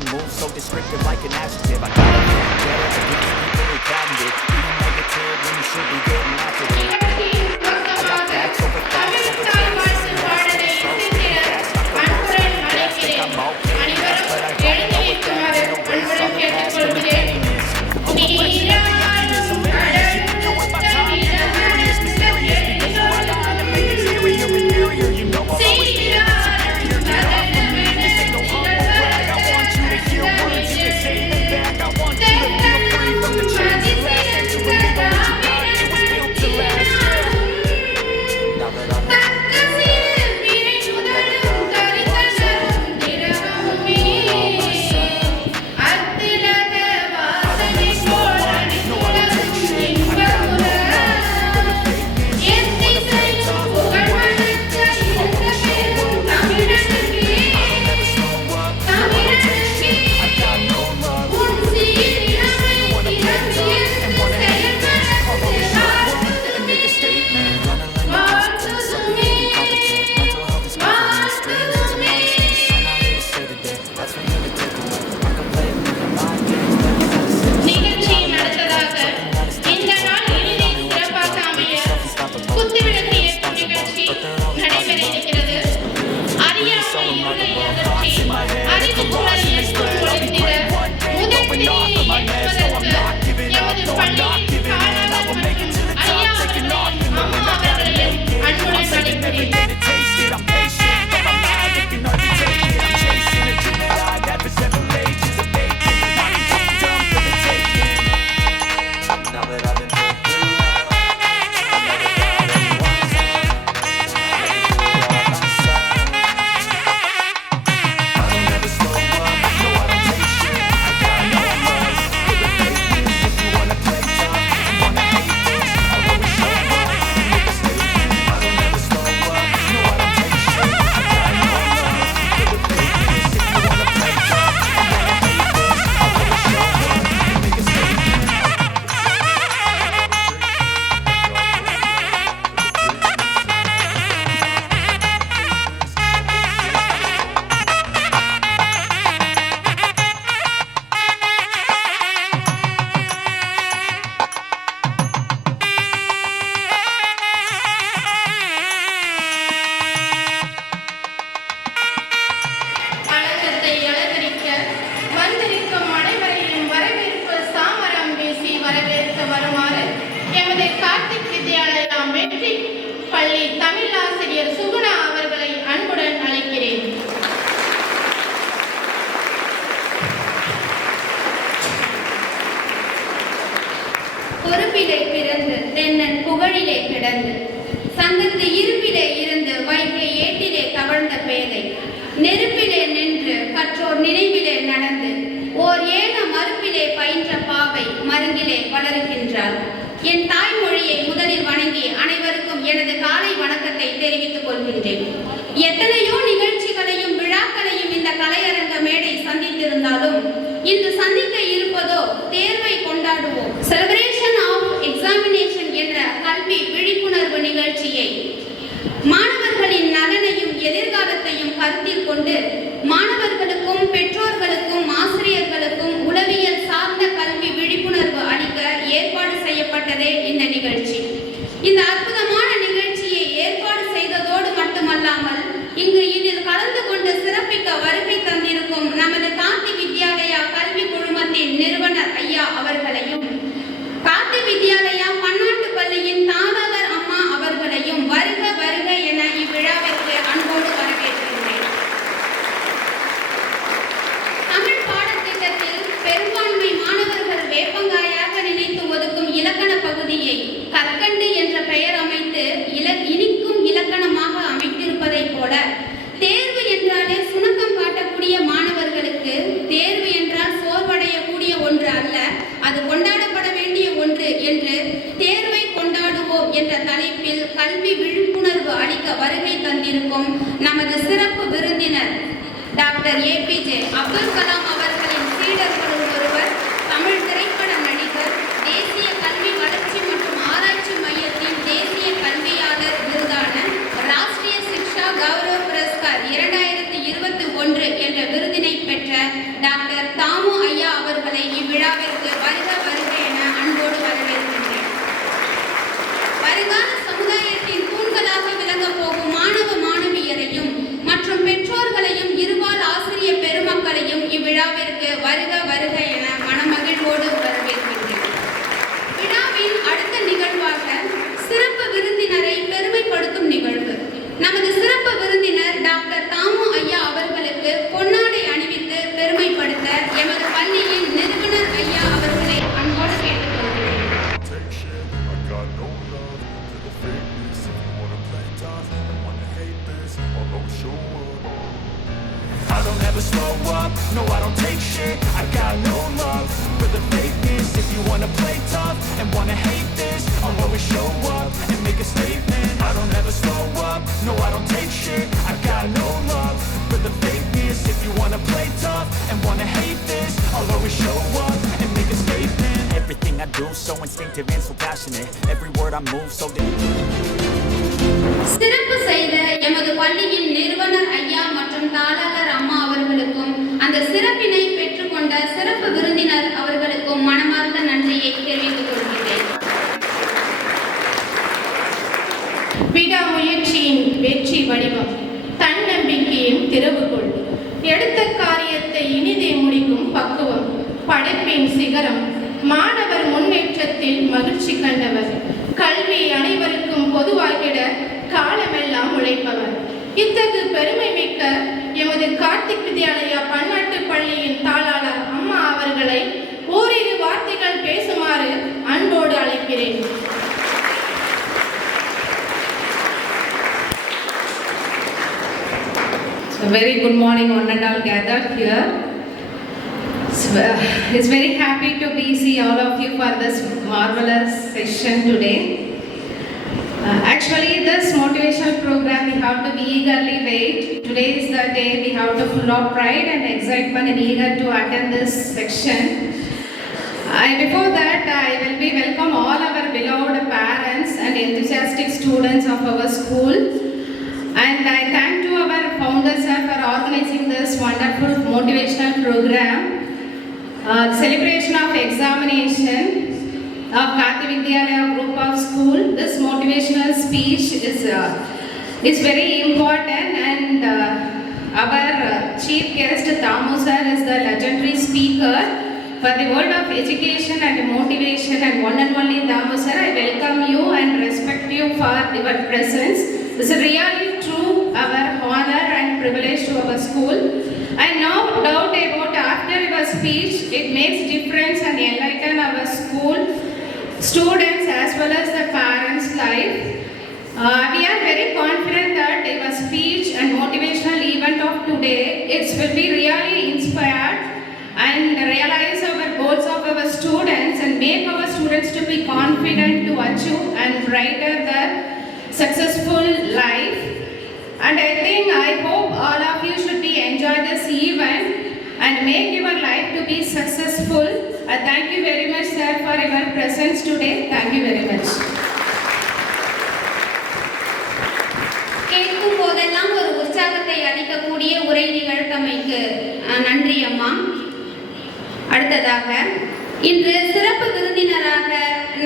I move so descriptive like an adjective. I gotta get better against people who patent it. Being negative when you should be getting after it. I got facts over thoughts over facts. So speaking fast, I can roll so fast. Think I'm okay, yes, but I don't know what that is. No race on the past to maintain this. I'm a legend, every emptiness, hilarious. You can do with my time, you're delirious, mysterious. Because you are lying to make exterior inferior. You know I'll always be a bit superior. Get off of me, this ain't no humble brag. I want you to hear words, you can say them back. I want you to feel free from the chains that last. And to believe in what you got, it was built to last. Now that I'm பொறுப்பிலே பிறந்து தென்னன் புகழிலே கிடந்து சங்கத்து இருப்பிலே இருந்து வைகை ஏட்டிலே தவழ்ந்த பேதை நெருப்பிலே நின்று கற்றோர் நினைவிலே நடந்து ஓர் ஏன மறுப்பிலே பயின்ற பாவை மருங்கிலே வளருகின்றார். என் தாய்மொழியை முதலில் வணங்கி அனைவருக்கும் எனது காலை வணக்கத்தை தெரிவித்துக் கொள்கின்றேன். எத்தனையோ நிகழ்ச்சிகளையும் விழாக்களையும் இந்த கலையரங்க மேடை சந்தித்திருந்தாலும் இன்று சந்திக்க இருப்பதோ தேர்வை கொண்டாடுவோம் செலிப்ரேஷன் ஆஃப் எக்ஸாமினேஷன் என்ற கல்வி விழிப்புணர்வு நிகழ்ச்சியை மாணவர்களின் நலனையும் எதிர்காலத்தையும் கருத்தில் கொண்டு மாணவர்களுக்கும் பெற்றோர்களுக்கும் ஆசிரியர்களுக்கும் உளவியல் சார்ந்த கல்வி விழிப்புணர்வு அளிக்க ஏற்பாடு செய்யப்பட்டதே இந்த நிகழ்ச்சி. இந்த அற்புதமான நிகழ்ச்சியை ஏற்பாடு செய்ததோடு மட்டுமல்லாமல் இங்கு இதில் கலந்து கொண்டு சிறப்பிக்க வருகை தந்திருக்கும் நமது காந்தி வித்யாலயா கல்வி குழுமத்தின் நிறுவனர் ஐயா அவர்களையும் காந்தி வித்யாலயா பன்னாட்டு பள்ளியின் தாளாளர் அம்மா அவர்களையும் வருக வருக என இவ்விழாவிற்கு அன்போடு வரவேற்கின்றேன். தமிழ் பாடத்திட்டத்தில் பெரும்பான்மை மாணவர்கள் வேப்பங்காயாக நினைத்து ஒதுக்கும் இலக்கண பகுதியை கற்கண்டு என்ற பெயர் அமைத்து இனிக்கும் இலக்கணமாக அமைத்திருப்பதை போல தேர்வு என்றாலே சுணக்கம் காட்டக்கூடிய மாணவர்களுக்கு தேர்வு என்றால் சோர்வடையக்கூடிய ஒன்று அல்ல, அது கொண்டாடப்பட வேண்டிய ஒன்று என்று தேர்வை கொண்டாடுவோம் என்ற தலைப்பில் கல்வி விழிப்புணர்வு அளிக்க வருகை தந்திருக்கும் நமது சிறப்பு விருந்தினர் டாக்டர் ஏபிஜே அப்துல் கலாம் அவர்களின் சீடர்களுள் ஒருவர், தமிழ் திரைப்பட நடிகர், தேசிய கல்வி வளர்ச்சி மற்றும் ஆராய்ச்சி மையத்தின் தேசிய கல்வியாளர் விருதான ராஷ்டிரிய சிக்ஷா கௌரவ புரஸ்கார் 2021 என்ற விருதினை பெற்ற டாக்டர் தாமு ஐயா அவர்களை இவ்விழாவிற்கு வருக வருக என அன்போடு வரவேற்கின்றேன். வருங்கால சமுதாயத்தின் தூண்களாக விளங்கப் போகும் மாணவ மாணவியரையும் மற்றும் பெற்றோர்களையும் இருபால் ஆசிரியர் பெருமக்களையும் இவ்விழாவிற்கு வருக வருக என மனமகிழ்வோடு வரவேற்கின்றேன். விழாவின் அடுத்த நிகழ்வாக சிறப்பு விருந்தினரை பெருமைப்படுத்தும் நிகழ்வு. நமது சிறப்பு விருந்தினர் டாக்டர் தாமு ஐயா அவர்களுக்கு பொன்னாடை அணிவித்து பெருமைப்படுத்த எமது பள்ளியின் நிறுவனர் ஐயா அவர்களை அன்போடு கேட்டுக்கொள்கிறேன். I don't ever slow up, no I don't take shit. I got no love for the fakeness. If you wanna play tough and wanna hate this, I'll always show up and make a statement. I don't ever slow up, no I don't take shit. I got no love for the fakeness. If you wanna play tough and wanna hate this, I'll always show up and make a statement. Everything I do so instinctive and so passionate. Every word I move so சிறப்பு செய்த எமது பள்ளியின் நிறுவனர் ஐயா மற்றும் தாளாளர் அம்மா அவர்களுக்கும் அந்த சிறப்பினை பெற்றுக்கொண்ட சிறப்பு விருந்தினர் அவர்களுக்கும் மனமார்ந்த நன்றியை தெரிவித்துக் கொள்கிறேன். விடாமுயற்சியின் வெற்றி வடிவம், தன்னம்பிக்கையின் திறவுகோல், எடுத்த காரியத்தை இனிதே முடிக்கும் பக்குவம், படைப்பின் சிகரம், மாணவர் முன்னேற்றத்தில் மகிழ்ச்சி கண்டவர், கல்வி அனைவருக்கும் பொதுவாகிட காலமெல்லாம் உழைப்பவர். இத்தகு பெருமை மிக்க எமது கார்த்திக் வித்யாலயா பன்னாட்டு பள்ளியின் தாளாளர் அம்மா அவர்களை ஓரிரு வார்த்தைகள் பேசுமாறு அன்போடு அழைக்கிறேன். Very good morning, one and all gathered here. It's very happy to see all of you for this marvelous session today. Actually, this motivational program we have to be eagerly wait. Today is the day we have to full of pride and excitement and eager to attend this section. Before that, I will be welcome all our beloved parents and enthusiastic students of our school. And I thank to our founders for organizing this wonderful motivational program. Celebration of examination of Karthi Vidyalaya group of school. This motivational speech is very important, and our chief guest Tamu sir is the legendary speaker for the world of education and motivation, and one and only Tamu sir, I welcome you and respect you for your presence. This is really true our honor and privilege to our school. I no doubt about after your speech, it makes difference and enlighten our school students as well as the parents' life. We are very confident that your speech and motivational event of today, it will be really inspired and realize our goals of our students and make our students to be confident to achieve and brighter their successful life. And I hope all of you should be enjoy this event and make your life to be successful. Thank you very much sir for your presence today. Thank you very much. கேட்கும் போதெல்லாம் ஒரு உற்சாகத்தை அளிக்கக்கூடிய உரை நிகழ்த்தமைக்கு நன்றி அம்மா. அடுத்ததாக இன்று சிறப்பு விருந்தினராக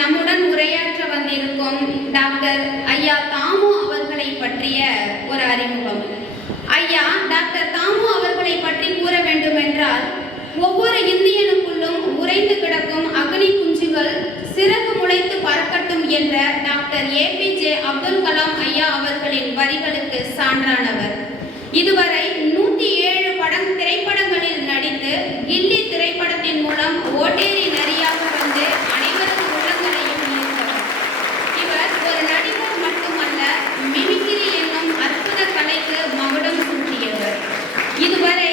நம்முடன் உரையாற்ற வந்திருக்கும் டாக்டர் ஐயா தாமு அவர்களை பற்றிய ஒரு அறிமுகம். ஐயா டாக்டர் தாமு அவர்களை பற்றி கூற வேண்டுமென்றால், ஒவ்வொரு இந்தியனுக்குள்ளும் உறைந்து கிடக்கும் அக்னி குஞ்சுகள் சிறகு முளைத்து பறக்கட்டும் என்ற டாக்டர் APJ அப்துல் கலாம் ஐயா அவர்களின் வரிகளுக்கு சான்றானவர். இதுவரை 107 திரைப்படங்களில் நடித்து கில்லி திரைப்படத்தின் மூலம் ஓட்டேரி நரியாக வந்து அனைவரது உள்ளங்களையும் ஈர்த்தவர். இவர் ஒரு நடிகர் மட்டுமல்ல, மிமிக்ரி என்னும் அற்புத கலைக்கு மகுடம் சூட்டியவர். இதுவரை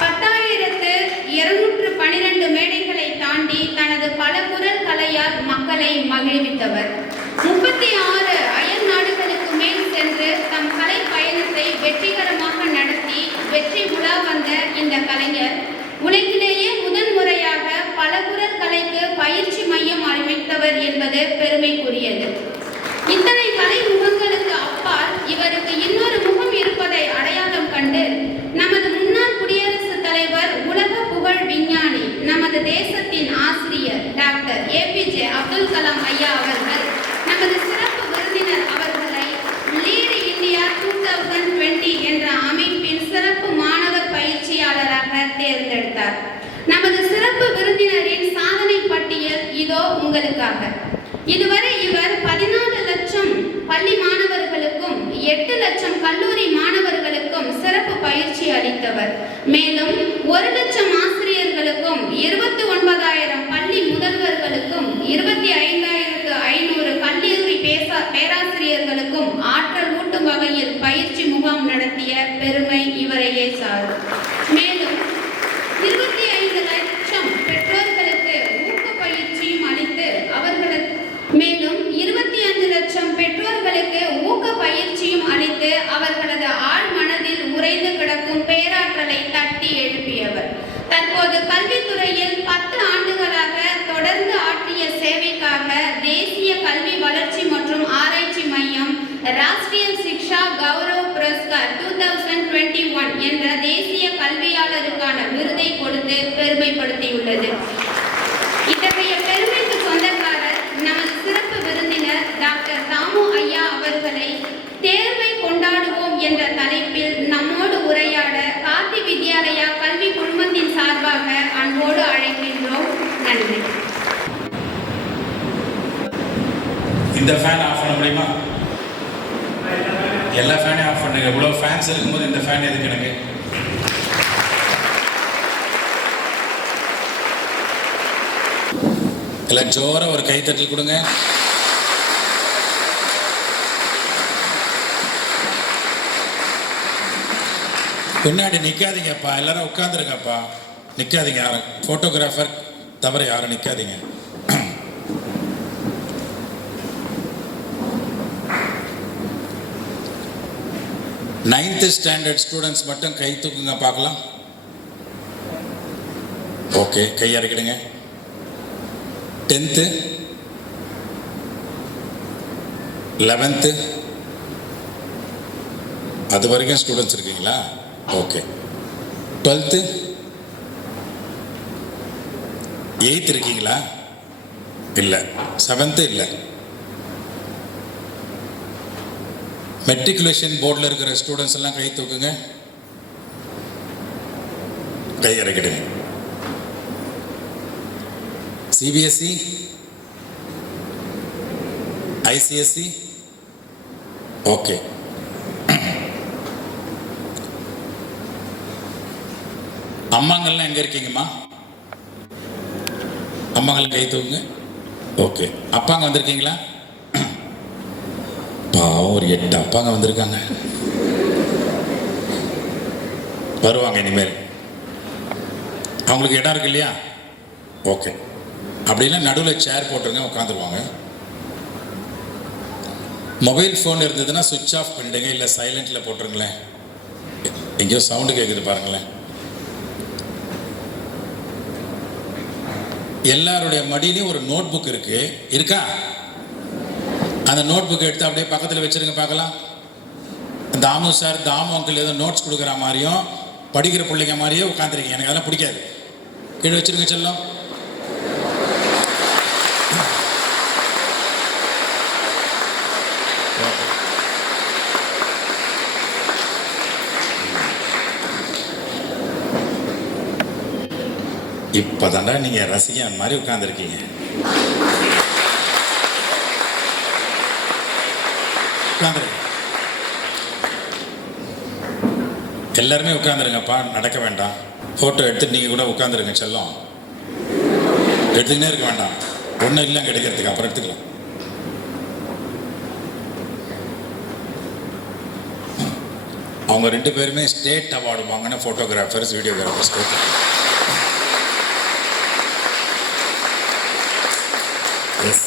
10,212 மேடைகளை தாண்டி தனது பல குரல் கலையால் மக்களை மகிழ்வித்தவர். 36 அயல் நாடுகளுக்கு மேல் சென்று தம் கலை பயணத்தை வெற்றிகரமாக நடத்தி வெற்றி உலா வந்த இந்த கலைஞர் உலகிலேயே முதன்முறையாக பல குரல் கலைக்கு பயிற்சி மையம் அமைத்தவர் என்பது பெருமைக்குரியது. இத்தனை கலை முகங்களுக்கு அப்பால் இவருக்கு இன்னொரு முகம் இருப்பதை அடையாளம் கண்டு நமது முன்னாள் குடியரசுத் தலைவர் உலக இதுவரை இவர் 14 லட்சம் பள்ளி மாணவர்களுக்கும் 8 லட்சம் கல்லூரி மாணவர்களுக்கும் சிறப்பு பயிற்சி அளித்தவர். மேலும் 1 லட்சம் ஆசிரியர்களுக்கும் 29,000 பள்ளி முதல்வர்களுக்கும் 25,500 கல்லூரி பேராசிரியர்களுக்கும் ஆற்றல் ஊட்டும் வகையில் பயிற்சி முகாம் நடத்திய பெருமை இவரையே சாரும். மேலும் 25 லட்சம் பெற்றோர்களுக்கு ஊக்க பயிற்சியும் அளித்து அவர்களுக்கு 25 லட்சம் பெற்றோர்களுக்கு ஊக்க பயிற்சியும் அளித்து அவர்களது ஆழ் மனதில் உறைந்து கிடக்கும் பேராற்றலை தட்டி எழுப்பியவர். தற்போது கல்வித்துறையில் 10 ஆண்டுகளாக தொடர்ந்து ஆற்றிய சேவைக்காக தேசிய கல்வி வளர்ச்சி மற்றும் ஆராய்ச்சி மையம் ராஷ்டிரிய சிக்ஷா கௌரவ் புரஸ்கார் 2021 என்ற தேசிய கல்வியாளருக்கான விருதை கொடுத்து பெருமைப்படுத்தியுள்ளது. இத்தகைய பெருமைக்கு சொந்தக்காரர் நமது சிறப்பு விருந்தினர் டாக்டர் தாமு ஐயா அவர்களை தேர்வை கொண்டாடுவோம் என்ற தலைப்பில் நம்மோடு உரையாட கார்த்தி வித்யாலயா கல்வி குழுமத்தின் சார்பாக அன்போடு அழைக்கின்றோம். நன்றி. இந்த ஃபேன் ஆஃப் பண்ண முடியுமா? எல்லா ஃபேனையும் ஆஃப் பண்ணுங்க. இவ்வளோ ஃபேன்ஸ் இருக்கும்போது இந்த ஃபேன் எதுக்கு எனக்கு? எல்லாம் ஜோர ஒரு கைத்தட்டல் கொடுங்க. பின்னாடி நிற்காதீங்கப்பா, எல்லாரும் உட்காந்துருங்கப்பா. நிற்காதீங்க, யாரும் ஃபோட்டோகிராஃபர் தவிர யாரும் நிற்காதீங்க. நைன்த் ஸ்டாண்டர்ட் ஸ்டூடெண்ட்ஸ் மட்டும் கை தூக்குங்க பார்க்கலாம். ஓகே, கை இறக்கிடுங்க. 10th 11th அது வரைக்கும் ஸ்டூடெண்ட்ஸ் இருக்கீங்களா? ஓகே. 12th 8th இருக்கீங்களா? இல்லை. 7th இல்லை. மெட்ரிகுலேஷன் போர்டில் இருக்கிற ஸ்டூடெண்ட்ஸ் எல்லாம் கை தூக்குங்க. கை இறக்கிடுங்க. CBSE, ICSE, okay. அம்மாங்கள்லாம் எங்க இருக்கீங்கம்மா? அம்மாங்கள்லாம் கை தூக்குங்க. ஓகே. அப்பாங்க வந்திருக்கீங்களா? பாவம், ஒரு 8 அப்பாங்க வந்திருக்காங்க. வருவாங்க இனிமேல். அவங்களுக்கு இடம் இருக்கு இல்லையா? ஓகே. அப்படின்னா நடுவில் சேர் போட்டுருங்க, உட்காந்துருவாங்க. மொபைல் ஃபோன் இருந்ததுன்னா சுவிட்ச் ஆஃப் பண்ணிடுங்க, இல்லை சைலண்டில் போட்டுருங்களேன். எங்கேயோ சவுண்டு கேட்குது பாருங்களேன். எல்லாருடைய மடியிலையும் ஒரு நோட் புக் இருக்கா? அந்த நோட் புக் எடுத்து அப்படியே பக்கத்தில் வச்சுருங்க பார்க்கலாம். தாமு சார், தாமு அங்கிள் ஏதோ நோட்ஸ் கொடுக்குற மாதிரியும் படிக்கிற பிள்ளைங்க மாதிரியே உட்காந்துருக்கீங்க. எனக்கு அதெல்லாம் பிடிக்காது. கீழே வச்சுருங்க செல்லம். இப்போதாண்டா நீங்கள் ரசிகன் மாதிரி உட்காந்துருக்கீங்க. உட்காந்துருங்க, எல்லாருமே உட்காந்துருங்கப்பா, நடக்க வேண்டாம். ஃபோட்டோ எடுத்துட்டு நீங்கள் கூட உட்காந்துருங்க செல்லம். எடுத்துக்கினே இருக்க வேண்டாம், ஒன்றும் இல்லை கிடைக்கிறதுக்கு, அப்புறம் எடுத்துக்கலாம். அவங்க 2 பேருமே ஸ்டேட் அவார்டு வாங்கின photographers, videographers. Yes.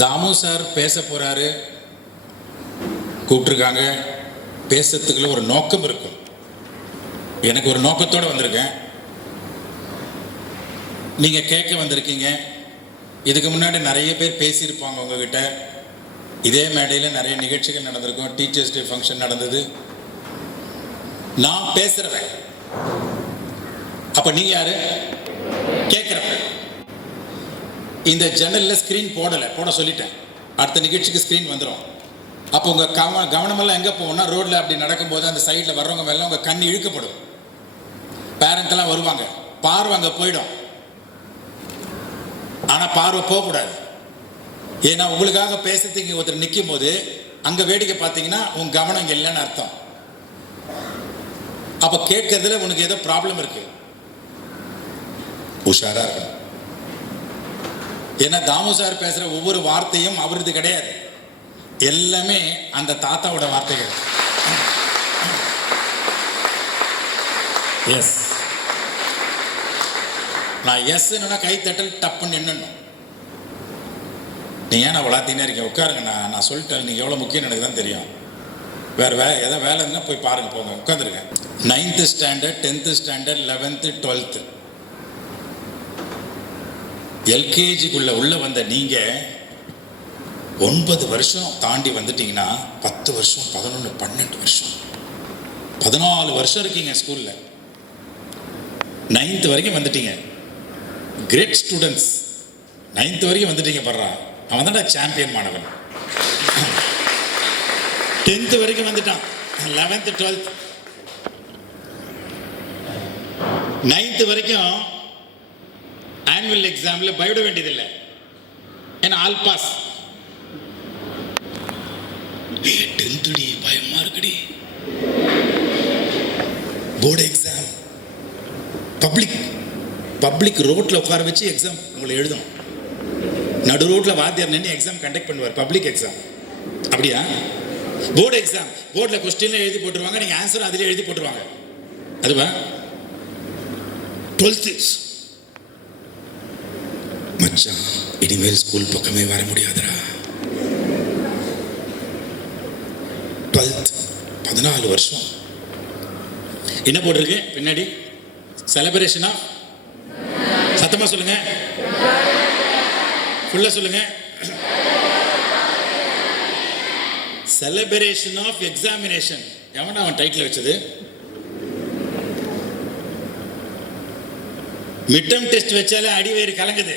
Dhamu sir பேச போறாரு, கூப்பிட்டுருக்காங்க. பேசுறதுக்குள்ள ஒரு நோக்கம் இருக்கும். எனக்கு ஒரு நோக்கத்தோடு வந்திருக்கேன். நீங்க கேட்க வந்திருக்கீங்க. இதுக்கு முன்னாடி நிறைய பேர் பேசியிருப்பாங்க உங்ககிட்ட. இதே மேடையில் நிறைய நிகழ்ச்சிகள் நடந்திருக்கும். டீச்சர்ஸ் டே ஃபங்க்ஷன் நடந்தது. நான் பேசுறேன், அப்ப நீங்க யாரு? கேட்கிறேன். இந்த ஜன்னலில் ஸ்க்ரீன் போட சொல்லிட்டேன். அடுத்த நிகழ்ச்சிக்கு ஸ்க்ரீன் வந்துடும். அப்போ உங்கள் கவனமெல்லாம் எங்கே போகணும்னா, ரோட்டில் அப்படி நடக்கும்போது அந்த சைடில் வர்றவங்க மேலே உங்கள் கண் இழுக்கப்படும். பேரண்ட்லாம் வருவாங்க, பார்வை அங்கே போயிடும். ஆனால் பார்வை போகக்கூடாது. ஏன்னா உங்களுக்காக பேசுறதுக்கு ஒருத்தர் நிற்கும் போது அங்கே வேடிக்கை பார்த்தீங்கன்னா உன் கவனம் இங்கே இல்லைன்னு அர்த்தம். அப்போ கேட்கறதுல உனக்கு ஏதோ ப்ராப்ளம் இருக்கு, உஷாரா இருக்கணும். ஏன்னா தாமு சார் பேசுற ஒவ்வொரு வார்த்தையும் அவரது கிடையாது, எல்லாமே அந்த தாத்தாவோட வார்த்தைகள். எஸ், நான் எஸ் என்னன்னா கை தட்டல் டப்புன்னு என்னன்னு. நீ ஏன் வளர்த்தினே இருக்கீங்க, உட்காருங்க. நான் சொல்லிட்டேன், நீங்கள் எவ்வளோ முக்கியம் எனக்கு தான் தெரியும். வேறு ஏதாவது வேலை இருந்தால் போய் பாருங்க, போங்க, உட்காந்துருங்க. 9th standard, 10th standard, 11th, 12th, எல்கேஜிக்குள்ள உள்ள வந்த நீங்க 9 வருஷம் தாண்டி வந்துட்டீங்கன்னா 10 வருஷம், 11, 12 வருஷம், 14 வருஷம் இருக்கீங்க ஸ்கூல்ல. 9th வரைக்கும் வந்துட்டீங்க. கிரேட் ஸ்டூடெண்ட்ஸ் 9th வரைக்கும் வந்துட்டீங்க. படுறா, அவன் தான் சாம்பியன் மாணவன். 10th வரைக்கும் வந்துட்டான். 11th, 12th, 9th வரைக்கும் ஆனுவல் எக்ஸாம்ல பயப்பட வேண்டியதில்லை, ஏன்னா ஆல் பாஸ். 10th பயமா இருக்குடி, போர்டு எக்ஸாம், பப்ளிக் ரோட்ல உட்கார வச்சு எக்ஸாம் உங்களை எழுதணும். நடு ரோட்ல வாத்தியார் நின்று எக்ஸாம் கண்டக்ட் பண்ணுவார், பப்ளிக் எக்ஸாம். அப்படியா? போர்டு எக்ஸாம், போர்டில் கொஸ்டின்ல எழுதி போட்டுருவாங்க, நீங்க ஆன்சர் அதிலே எழுதி போட்டுருவாங்க. அதுவா? 12th மச்சான், இனிமேல் ஸ்கூல் பக்கமே வர முடியாதுடா. 12th 14 வருஷம். என்ன போட்டிருக்கு பின்னாடி? செலிப்ரேஷன் ஆஃப், சத்தமா சொல்லுங்க, ஃபுல்லா சொல்லுங்க. Celebration of examination. எவனா அவன் டைட்டில் வச்சது? மிட்டம் டெஸ்ட் வச்சாலே அடிவயிறு கலங்குது.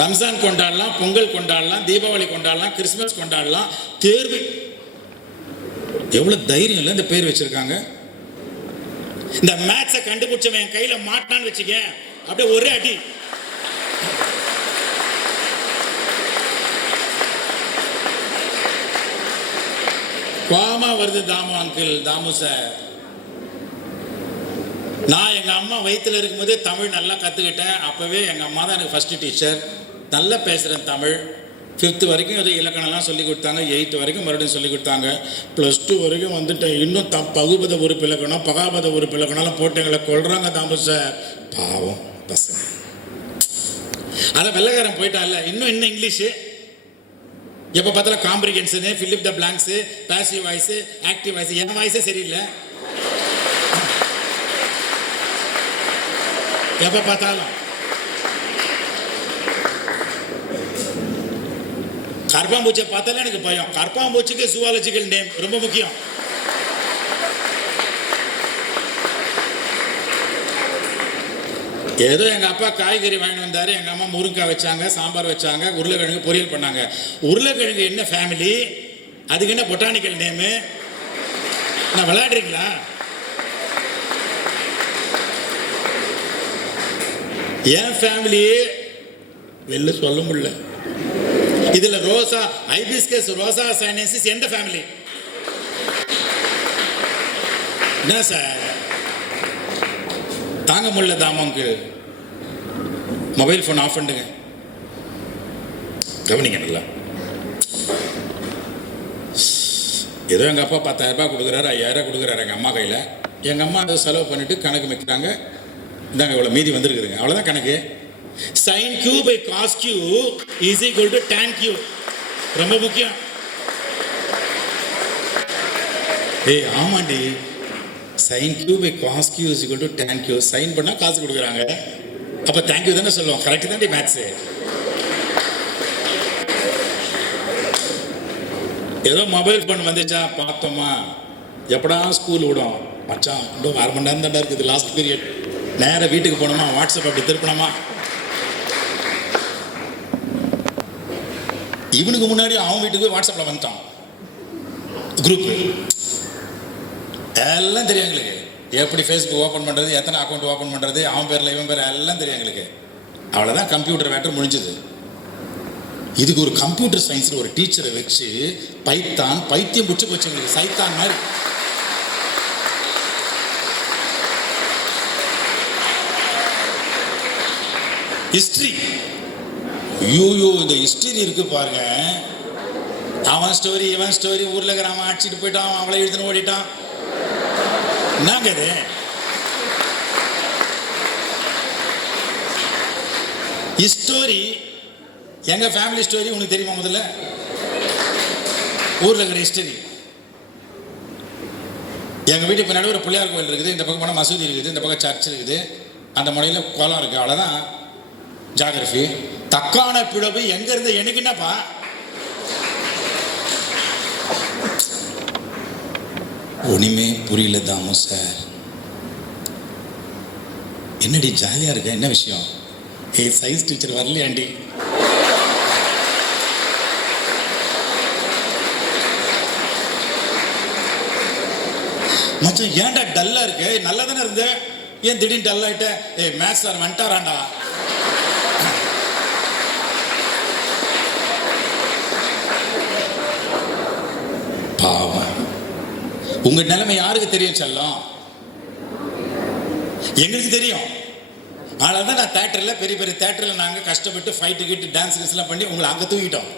ரம்ஜான் கொண்டாடலாம், பொங்கல் கொண்டாடலாம், தீபாவளி கொண்டாடலாம், கிறிஸ்துமஸ் கொண்டாடலாம், தேர்வு. எவ்வளவு தைரியம் இல்லை இந்த பேர் வச்சிருக்காங்க. இந்த மேட்சை கண்டுபிடிச்சவன் கையில மாட்டான்னு வச்சுக்க, அப்படியே ஒரே அடி. கோமா வருது தாமு அங்கிள், தாமு சார். நான் எங்கள் அம்மா வயிற்றில் இருக்கும்போதே தமிழ் நல்லா கற்றுக்கிட்டேன். அப்போவே எங்கள் அம்மா தான் எனக்கு ஃபஸ்ட்டு டீச்சர். நல்லா பேசுகிறேன் தமிழ். 5th வரைக்கும் அது இலக்கணம்லாம் சொல்லி கொடுத்தாங்க. 8th வரைக்கும் மறுபடியும் சொல்லி கொடுத்தாங்க. +2 வரைக்கும் வந்துட்டேன். இன்னும் பகுபத உறுப்பு இலக்கணம், பகாபத உறுப்பு இலக்கணம்லாம் போட்டு எங்களை கொள்றாங்க தாமு சார். பாவம் பசங்க. அதை வெள்ளைக்காரன் போயிட்டான்ல, இன்னும் இங்கிலீஷு. எப்போ பார்த்தாலும் comprehension, fill up the blanks, passive voice, active voice. என் வாய்ஸே சரியில்லை. எப்போ பார்த்தாலும் கர்ப்பாம்பூச்சியை பார்த்தாலே எனக்கு பயம். கர்ப்பாம்பூச்சிக்கு ஜூவாலஜிக்கல் நேம் ரொம்ப முக்கியம். ஏதோ எங்கள் அப்பா காய்கறி வாங்கிட்டு வந்தார், எங்கள் அம்மா முருங்காய் வச்சாங்க, சாம்பார் வச்சாங்க, உருளைக்கிழங்கு பொரியல் பண்ணாங்க. உருளைக்கிழங்கு என்ன ஃபேமிலி, அதுக்கு என்ன பொட்டானிக்கல் நேமு? நான் விளையாடுறீங்களா? என் ஃபேமிலியே வெளில சொல்ல முடியல. இதுல ரோசா, ஹைபிஸ்கஸ், ரோசா சைனன்சிஸ் எந்த ஃபேமிலி? என்ன சார் தாங்க முடியல தாமோக்கு. மொபைல் ஃபோன் ஆஃப் பண்ணுங்க, கவனிங்க நல்லா. ஏதோ எங்கள் அப்பா 10,000 ரூபாய் கொடுக்குறாரு, 5,000 கொடுக்குறாரு எங்கள் அம்மா கையில். எங்கள் அம்மா அதை செலவு பண்ணிட்டு கணக்கு வைக்கிறாங்க. இதாங்க இவ்வளோ மீதி வந்துருக்குதுங்க, அவ்வளோதான் கணக்கு. sin q by cos q is equal to tan q. ரொம்ப முக்கியம். ஏய் ஆமாண்டி, sin q by cos q is equal to tan q. Sign பண்ணால் காசு கொடுக்குறாங்க, அப்போ தேங்க்யூ தானே சொல்லுவோம். கரெக்டு தாண்டி மேத்ஸு. ஏதோ மொபைல் ஃபோன் வந்துச்சா பார்த்தோமா, எப்படா ஸ்கூல் விடும் மச்சான், இன்னும் 1/2 மணி நேரம் தாண்டா இருக்குது லாஸ்ட் பீரியட். நேராக வீட்டுக்கு போனோமா, வாட்ஸ்அப் அப்படி திருப்பணுமா. இவனுக்கு முன்னாடி அவன் வீட்டுக்கு வாட்ஸ்அப்பில் வந்துட்டான் குரூப். எல்லாம் தெரியும் எங்களுக்கு. எப்படி ஃபேஸ்புக் ஓப்பன் பண்ணுறது, எத்தனை அக்கௌண்ட் ஓப்பன் பண்ணுறது, அவன் பேரில் இவன் பேர் எல்லாம் தெரியும் எங்களுக்கு. அவ்வளோதான் கம்ப்யூட்டர் மேட்டர் முடிஞ்சது. இதுக்கு ஒரு கம்ப்யூட்டர் சயின்ஸில் ஒரு டீச்சரை வச்சு பைத்தியம் பிடிச்சி போச்சு எங்களுக்கு, சைத்தான் மாதிரி. ஹிஸ்ட்ரி, ஐயோ இந்த ஹிஸ்டரி இருக்கு பாருங்க. அவன் ஸ்டோரி இவன் ஸ்டோரி, ஊரில் இருக்கிறான் அடிச்சுட்டு போயிட்டான், அவளை எழுதுன்னு ஓடிட்டான். என்னங்க இது? ஹிஸ்டோரி எங்க ஃபேமிலி ஸ்டோரி உனக்கு தெரியுமா? முதல்ல ஊரில் இருக்கிற ஹிஸ்டரி. எங்கள் வீட்டுக்கு பின்னாடி ஒரு பிள்ளையார் கோயில் இருக்குது, இந்த பக்கம் போனால் மசூதி இருக்குது, இந்த பக்கம் சர்ச் இருக்குது, அந்த முறையில் குளம் இருக்குது. அவ்வளோதான் ஜாகிரபி. தக்கான பிழவு எங்க இருந்து எனக்கு என்னப்பா? ஒண்ணுமே புரியல தாமு சார். என்னடி ஜாலியா இருக்க, என்ன விஷயம்? சயின்ஸ் டீச்சர் வரலையாண்டி? மச்சான் ஏன்டா டல்லா இருக்கு? நல்லா தானே இருந்த, ஏன் திடீர்னு டல் ஆயிட்ட? மேத்ஸ் சார் வந்துட்டாராண்டா. பாவம், உங்க நிலைமை யாருக்கு தெரியும் செல்லம்? எங்களுக்கு தெரியும். அதனால தான் நான் தேட்டரில், பெரிய பெரிய தேட்டரில் நாங்கள் கஷ்டப்பட்டு ஃபைட்டு கிட்டு டான்ஸ் எல்லாம் பண்ணி உங்களை அங்கே தூக்கிட்டோம்.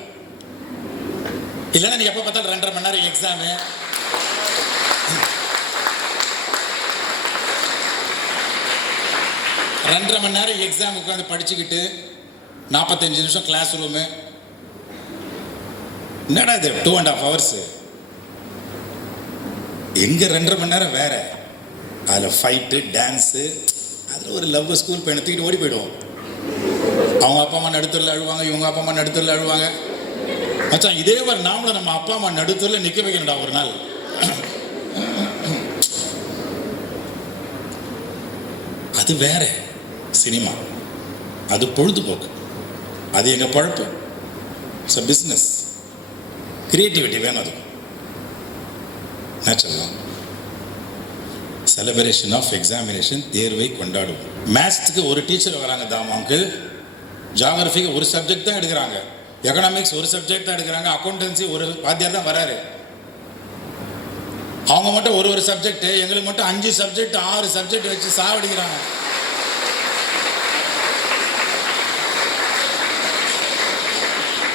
இல்லைன்னா நீ எப்போ பார்த்தாலும் 2.5 மணி நேரம் எக்ஸாமு, 2.5 மணி நேரம் எக்ஸாம் உட்காந்து படிச்சுக்கிட்டு 45 நிமிஷம் கிளாஸ் ரூமு. என்னடா இது 2.5 hours? எங்கே 2.5 மணி நேரம் வேற, அதில் ஃபைட்டு டான்ஸு, அதில் ஒரு லவ். ஸ்கூல் பையனை தூக்கிட்டு ஓடி போயிடுவோம். அவங்க அப்பா அம்மா நடுத்தரில் அழுவாங்க, இவங்க அப்பா அம்மா நடுத்தரில் அழுவாங்க. மச்சான் இதே மாதிரி நாமளும் நம்ம அப்பா அம்மா நடுத்தரில் நிற்க வைக்கணும்டா ஒரு நாள். அது வேற சினிமா, அது பொழுதுபோக்கு, அது எங்கள் பழப்பு. It's a business. கிரியேட்டிவிட்டி வேணும். அது நேச்சுரல். செலிப்ரேஷன் ஆஃப் எக்ஸாமினேஷன், தேர்வை கொண்டாடுவோம். மேத்ஸுக்கு ஒரு டீச்சர் வராங்க தாமாவுக்கு, ஜியாகிரபிக்கு ஒரு சப்ஜெக்ட் தான் எடுக்கிறாங்க, எக்கனாமிக்ஸ் ஒரு சப்ஜெக்ட் தான் எடுக்கிறாங்க, அக்கௌண்டன்சி ஒரு வாத்தியார் தான் வராரு. அவங்க மட்டும் ஒரு சப்ஜெக்ட், எங்களுக்கு மட்டும் 5 சப்ஜெக்ட் 6 சப்ஜெக்ட் வச்சு சாவடிக்கிறாங்க.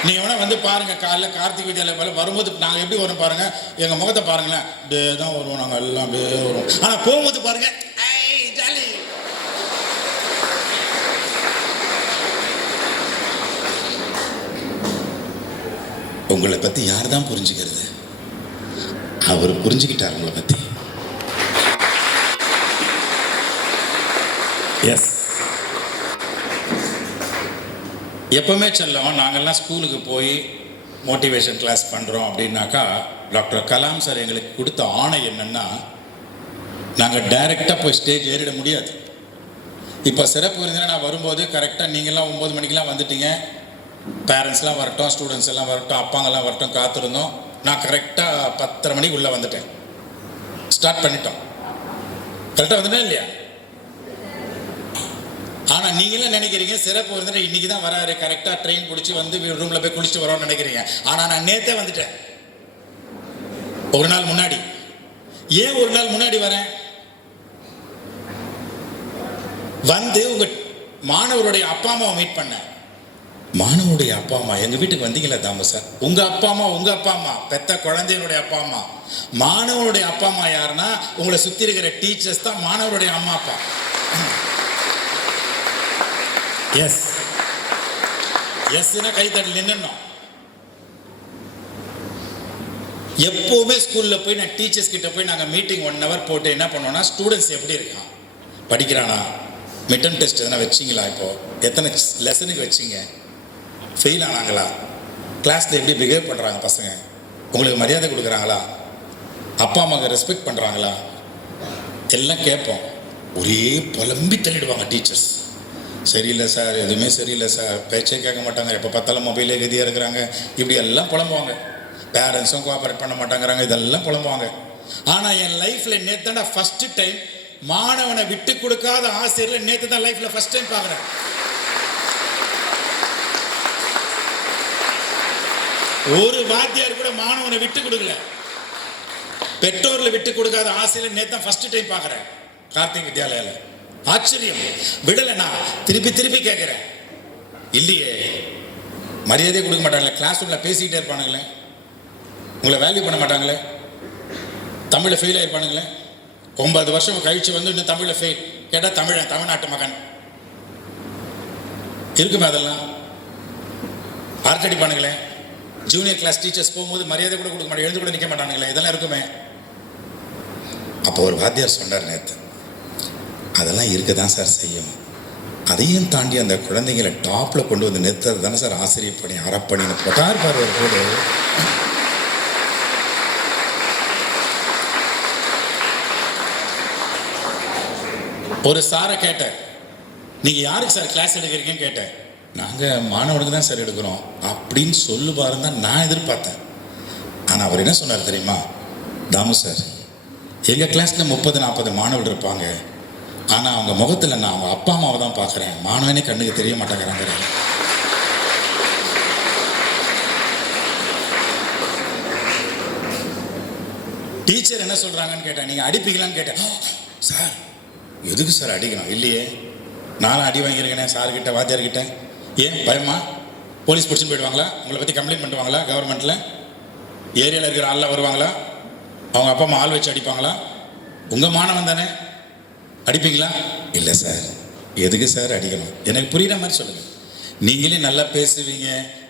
நீங்கள் வேணா வந்து பாருங்க, காலைல கார்த்திக் வித்யாலயம் வரும்போது நாங்கள் எப்படி வரும் பாருங்க, எங்கள் முகத்தை பாருங்களேன், டே தான் வருவோம், நாங்கள் எல்லாம் டே வருவோம். ஆனால் போகும்போது பாருங்க, ஜாலி. உங்களை பற்றி யார் தான் புரிஞ்சுக்கிறது? அவர் புரிஞ்சுக்கிட்டார் உங்களை பற்றி. எஸ், எப்பவுமே செல்லம். நாங்கள்லாம் ஸ்கூலுக்கு போய் மோட்டிவேஷன் கிளாஸ் பண்ணுறோம் அப்படின்னாக்கா, டாக்டர் கலாம் சார் எங்களுக்கு கொடுத்த ஆணை என்னென்னா, நாங்கள் டைரெக்டாக போய் ஸ்டேஜ் ஏறிட முடியாது. இப்போ சிறப்பு விருந்தினர் நான் வரும்போது கரெக்டாக நீங்கள்லாம் 9 மணிக்கெலாம் வந்துட்டீங்க, பேரண்ட்ஸ்லாம் வரட்டும், ஸ்டூடெண்ட்ஸ் எல்லாம் வரட்டும், அப்பாங்கெல்லாம் வரட்டும் காத்திருந்தோம். நான் கரெக்டாக 10:30 மணிக்கு உள்ளே வந்துட்டேன், ஸ்டார்ட் பண்ணிட்டோம். கரெக்டாக வந்துட்டேன் இல்லையா? ஆனால் நீங்களும் நினைக்கிறீங்க சிறப்பு விருந்தினர் இன்னைக்கு தான் வராரு, கரெக்டாக ட்ரெயின் பிடிச்சி வந்து ரூமில் போய் குளிச்சுட்டு வரோம்னு நினைக்கிறீங்க. ஆனால் நான் நேற்றே வந்துட்டேன், ஒரு நாள் முன்னாடி. ஏன் ஒரு நாள் முன்னாடி வரேன்? வந்து உங்கள் மாணவருடைய அப்பா அம்மாவை மீட் பண்ணேன். மாணவருடைய அப்பா அம்மா எங்கள் வீட்டுக்கு வந்தீங்களா தாமு சார்? உங்கள் அப்பா அம்மா பெத்த குழந்தைகளுடைய அப்பா அம்மா. மாணவருடைய அப்பா அம்மா யாருன்னா, உங்களை சுற்றி இருக்கிற டீச்சர்ஸ் தான் மாணவருடைய அம்மா அப்பா. எஸ் எஸ்னா கைத்தட்டி நின்னும். எப்போவுமே ஸ்கூலில் போய் நான் டீச்சர்ஸ் கிட்ட போய் நாங்கள் மீட்டிங் 1 hour போட்டு என்ன பண்ணுவோம்னா, ஸ்டூடெண்ட்ஸ் எப்படி இருக்கான், படிக்கிறானா, மிட்டம் டெஸ்ட் எதனா வச்சிங்களா, இப்போது எத்தனை லெசனுக்கு வச்சிங்க, ஃபெயில் ஆனாங்களா, கிளாஸில் எப்படி பிஹேவ் பண்ணுறாங்க பசங்க, உங்களுக்கு மரியாதை கொடுக்குறாங்களா, அப்பா அம்மாவுக்கு ரெஸ்பெக்ட் பண்ணுறாங்களா, எல்லாம் கேட்போம். ஒரே புலம்பி தள்ளிடுவாங்க டீச்சர்ஸ். சரியில்லை சார், எதுவுமே சரியில்லை சார், பேச்சே கேட்க மாட்டாங்க, எப்போ பார்த்தாலும் மொபைலே கதியாக இருக்கிறாங்க, இப்படி எல்லாம் புலம்புவாங்க. பேரண்ட்ஸும் கோஆப்ரேட் பண்ண மாட்டாங்கிறாங்க, இதெல்லாம் புலம்புவாங்க. ஆனா என் லைஃப்ல நேத்தாண்டா ஃபர்ஸ்ட் டைம் மாணவனை விட்டு கொடுக்காத ஆசிரியர் நேத்து தான் லைஃப்ல ஃபர்ஸ்ட் டைம் பார்க்குறேன். ஒரு வாத்தியார் கூட மாணவனை விட்டு கொடுக்கல, பெற்றோர்ல விட்டு கொடுக்காத ஆசிரியர் நேத்து தான் ஃபர்ஸ்ட் டைம் பார்க்குறேன் கார்த்திக் வித்யாலயால. ஆச்சரியம், விடலை. நான் திருப்பி திருப்பி கேட்குறேன், இல்லையே மரியாதையே கொடுக்க மாட்டாங்களே, கிளாஸ் ரூம்ல பேசிக்கிட்டே இருப்பானுங்களே, உங்களை வேல்யூ பண்ண மாட்டாங்களே, தமிழில் ஃபெயில் ஆயிருப்பானுங்களே, 9 வருஷம் கழிச்சு வந்து இன்னும் தமிழில் ஃபெயில் கேட்டால் தமிழன், தமிழ்நாட்டு மகன் இருக்குமே, அதெல்லாம் அரட்டடிப்பானுங்களே. ஜூனியர் கிளாஸ் டீச்சர்ஸ் போகும்போது மரியாதை கூட கொடுக்க மாட்டாங்க, எழுந்து கூட நிற்க மாட்டானுங்களே, இதெல்லாம் இருக்குமே. அப்போ ஒரு வாத்தியார் சொன்னார் நேற்று, அதெல்லாம் இருக்க தான் சார் செய்யும், அதையும் தாண்டி அந்த குழந்தைங்களை டாப்ல கொண்டு வந்து நிறுத்துறது தானே சார் ஆசிரியர் பணி, அறப்பணின்னு போட்டார் பாரு ஒரு போடு. ஒரு சாரை கேட்டேன், நீங்க யாருக்கு சார் கிளாஸ் எடுக்கிறீங்கன்னு கேட்டேன். நாங்க மாணவனுக்கு தான் சார் எடுக்கிறோம் அப்படின்னு சொல்லு பாருன்னு தான் நான் எதிர்பார்த்தேன். ஆனா அவர் என்ன சொன்னார் தெரியுமா, தாமு சார் எங்க கிளாஸ்ல 30-40 மாணவர்கள் இருப்பாங்க, ஆனா அவங்க முகத்துல நான் அவங்க அப்பா அம்மாவை தான் பார்க்குறேன், மாணவனே கண்ணுக்கு தெரிய மாட்டேங்கிறாங்க. டீச்சர் என்ன சொல்றாங்கன்னு கேட்டேன், நீங்க அடிப்பீங்களான்னு கேட்டேன். சார் எதுக்கு சார் அடிக்கணும்? இல்லையே, நானும் அடி வாங்கியிருக்கேன் சார்கிட்ட, வாத்தியார்கிட்ட. ஏன் பயமா? போலீஸ் பிடிச்சின்னு போயிடுவாங்களா? உங்களை பற்றி கம்ப்ளைண்ட் பண்ணுவாங்களா? கவர்மெண்ட்டில் ஏரியாவில் இருக்கிற ஆள்லாம் வருவாங்களா? அவங்க அப்பா அம்மா ஆள் வச்சு அடிப்பாங்களா? உங்கள் மாணவன் தானே, அடிப்பீங்களா? இல்லை சார். எதுக்கு சார் அடிக்கணும்? எனக்கு புரிகிற மாதிரி சொல்லுங்கள். நீங்களே நல்லா பேசுவீங்க,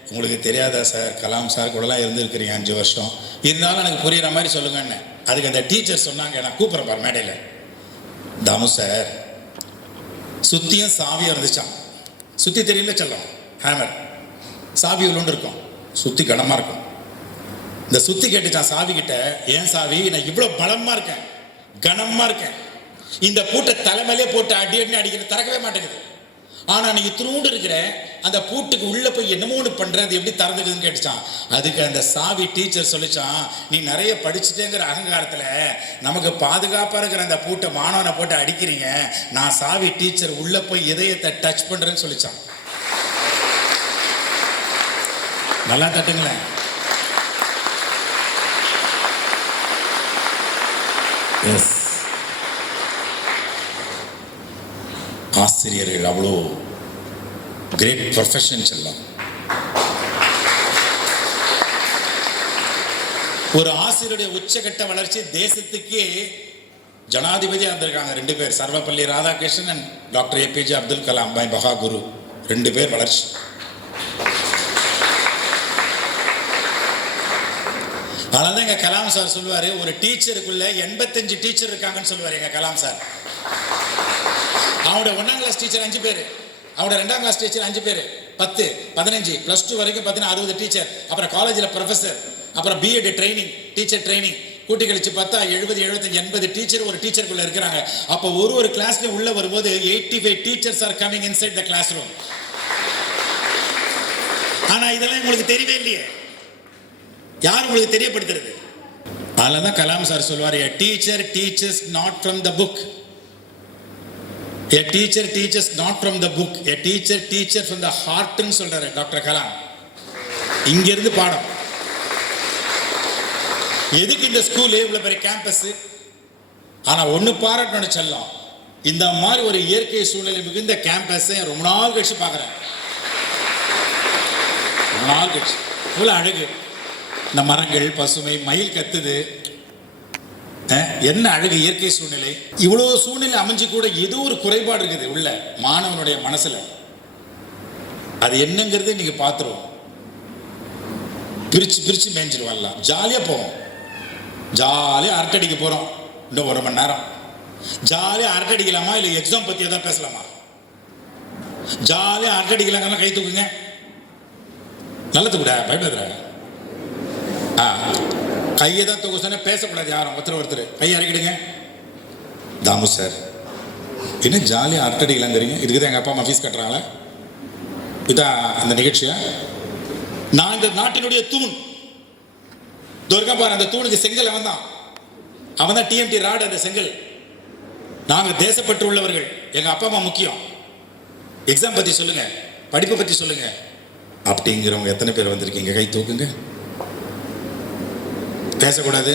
உங்களுக்கு தெரியாதா சார், கலாம் சார் கூடலாம் இருந்துருக்கிறீங்க 5 வருஷம், இருந்தாலும் எனக்கு புரிகிற மாதிரி சொல்லுங்கன்னு. அதுக்கு அந்த டீச்சர் சொன்னாங்க, நான் கூப்பிட்றேன் பாரு மேடையில், தாமு சார் சுத்தியும் சாவியாக இருந்துச்சான். சுத்தி தெரியல செல்லம், ஹேமர் சாவி உள்ளோண்டு இருக்கும், சுத்தி கனமாக இருக்கும். இந்த சுத்தி கேட்டுச்சான் சாவி கிட்ட, ஏன் சாவி நான் இவ்வளோ பலமாக இருக்கேன், கனமாக இருக்கேன், இந்த பூட்டை தலைமையிலே போட்டு அடி அடிக்கிறது திறக்கவே மாட்டேங்குது, ஆனால் நீ இத்தினூண்டு இருக்கிற அந்த பூட்டுக்கு உள்ளே போய் என்னமோ ஒன்று பண்ணுறது, எப்படி திறந்துக்குதுன்னு கேட்டுச்சான். அதுக்கு அந்த சாவி டீச்சர் சொல்லிச்சான், நீ நிறைய படிச்சுட்டேங்கிற அகங்காரத்தில் நமக்கு பாதுகாப்பாக இருக்கிற அந்த பூட்டை மாணவனை போட்டு அடிக்கிறீங்க, நான் சாவி டீச்சர் உள்ளே போய் இதயத்தை டச் பண்ணுறேன்னு சொல்லிச்சான். நல்லா தட்டுங்களேன். எஸ், ஆசிரியர்கள் அவ்வளோ கிரேட் ப்ரொஃபஷன் செல்லம். ஒரு ஆசிரியருடைய உச்சகட்ட வளர்ச்சி தேசத்துக்கே ஜனாதிபதியாக இருந்திருக்காங்க 2 பேர், Sarvepalli Radhakrishnan and doctor APJ Abdul Kalam, பை மகாகுரு 2 பேர் வளர்ச்சி. அதனால தான் எங்கள் கலாம் சார் சொல்லுவார், ஒரு டீச்சருக்குள்ள 85 டீச்சர் இருக்காங்கன்னு சொல்லுவார் எங்கள் கலாம் சார். அவனோட 1ஆம் கிளாஸ் டீச்சர் 5 பேர், அவனோட 2ஆம் கிளாஸ் டீச்சர் 5 பேர், 10, 15, +2 வரைக்கும் பார்த்தீங்கன்னா 60 டீச்சர், அப்புறம் காலேஜில் ப்ரொஃபஸர், அப்புறம் பிஎட் ட்ரைனிங், டீச்சர் ட்ரைனிங் கூட்டி கழிச்சு பார்த்தா 70, 75, 80 டீச்சர் ஒரு டீச்சருக்குள்ள இருக்கிறாங்க. அப்போ ஒரு கிளாஸ்ல உள்ள வரும்போது 85 teachers are coming inside the classroom. ஆனா இதெல்லாம் உங்களுக்கு தெரியவே இல்லையே, யார் உங்களுக்கு தெரியப்படுத்துறது? அதனால தான் கலாம் சார் சொல்வார், a teacher teaches not from the book, a teacher teaches not from the book, a teacher teaches from the heart ன்னு சொல்றாரு டாக்டர் கலாம். இங்கிருந்து பாடம். எதுக்கு இந்த ஸ்கூல் இவ்வளவு பெரிய கேம்பஸ்? ஆனா ஒண்ணு பாராட்டணும் செல்லம், இந்த மாதிரி ஒரு இயற்கை சூழ்நிலை மிகுந்த கேம்பஸ் ரொம்ப நாள் கழிச்சு பார்க்குறேன். ரொம்ப நாள் கழிச்சு இவ்வளோ அழகு, இந்த மரங்கள், பசுமை, மயில் கத்துது, என்ன அழகு இயற்கை சூழ்நிலை. இவ்வளோ சூழ்நிலை அமைஞ்சு கூட ஏதோ ஒரு குறைபாடு இருக்குது உள்ள மாணவனுடைய மனசுல. அது என்னங்கிறது நீங்க பார்த்துருவோம். பிரிச்சு பிரிச்சு மேய்ஞ்சிருவான்ல, ஜாலியா போவோம், ஜாலியா அரட்டடிக்க போறோம். இன்னும் 1 மணி நேரம் ஜாலியா அரட்டடிக்கலாமா, இல்லை எக்ஸாம் பத்தி எதாவது பேசலாமா? ஜாலியா அரட்டடிக்கலாங்க, கை தூக்குங்க, நல்லது கூட பயப்படுற. கையை தான் தூக்க சொன்ன, பேசக்கூடாது யாரும், ஒருத்தர் கையை இறக்கிடுங்க. தாமு சார் என்ன ஜாலியாக அரட்டடிக்கலாங்கிறீங்க? இதுக்கு தான் எங்கள் அப்பா அம்மா ஃபீஸ் கட்டுறாங்களே, இதான் அந்த நிகழ்ச்சியா? நான் இந்த நாட்டினுடைய தூண், துர்கா பாரு, அந்த தூணுக்கு செங்கல் அவன் தான், அவன் தான் டிஎம்டி ராடு, அந்த செங்கல். நாங்கள் தேசப்பற்று உள்ளவர்கள், எங்கள் அப்பா அம்மா முக்கியம், எக்ஸாம் பற்றி சொல்லுங்க, படிப்பை பற்றி சொல்லுங்க அப்படிங்கிறவங்க எத்தனை பேர் வந்திருக்கீங்க? கை தூக்குங்க. பேசக்கூடாது,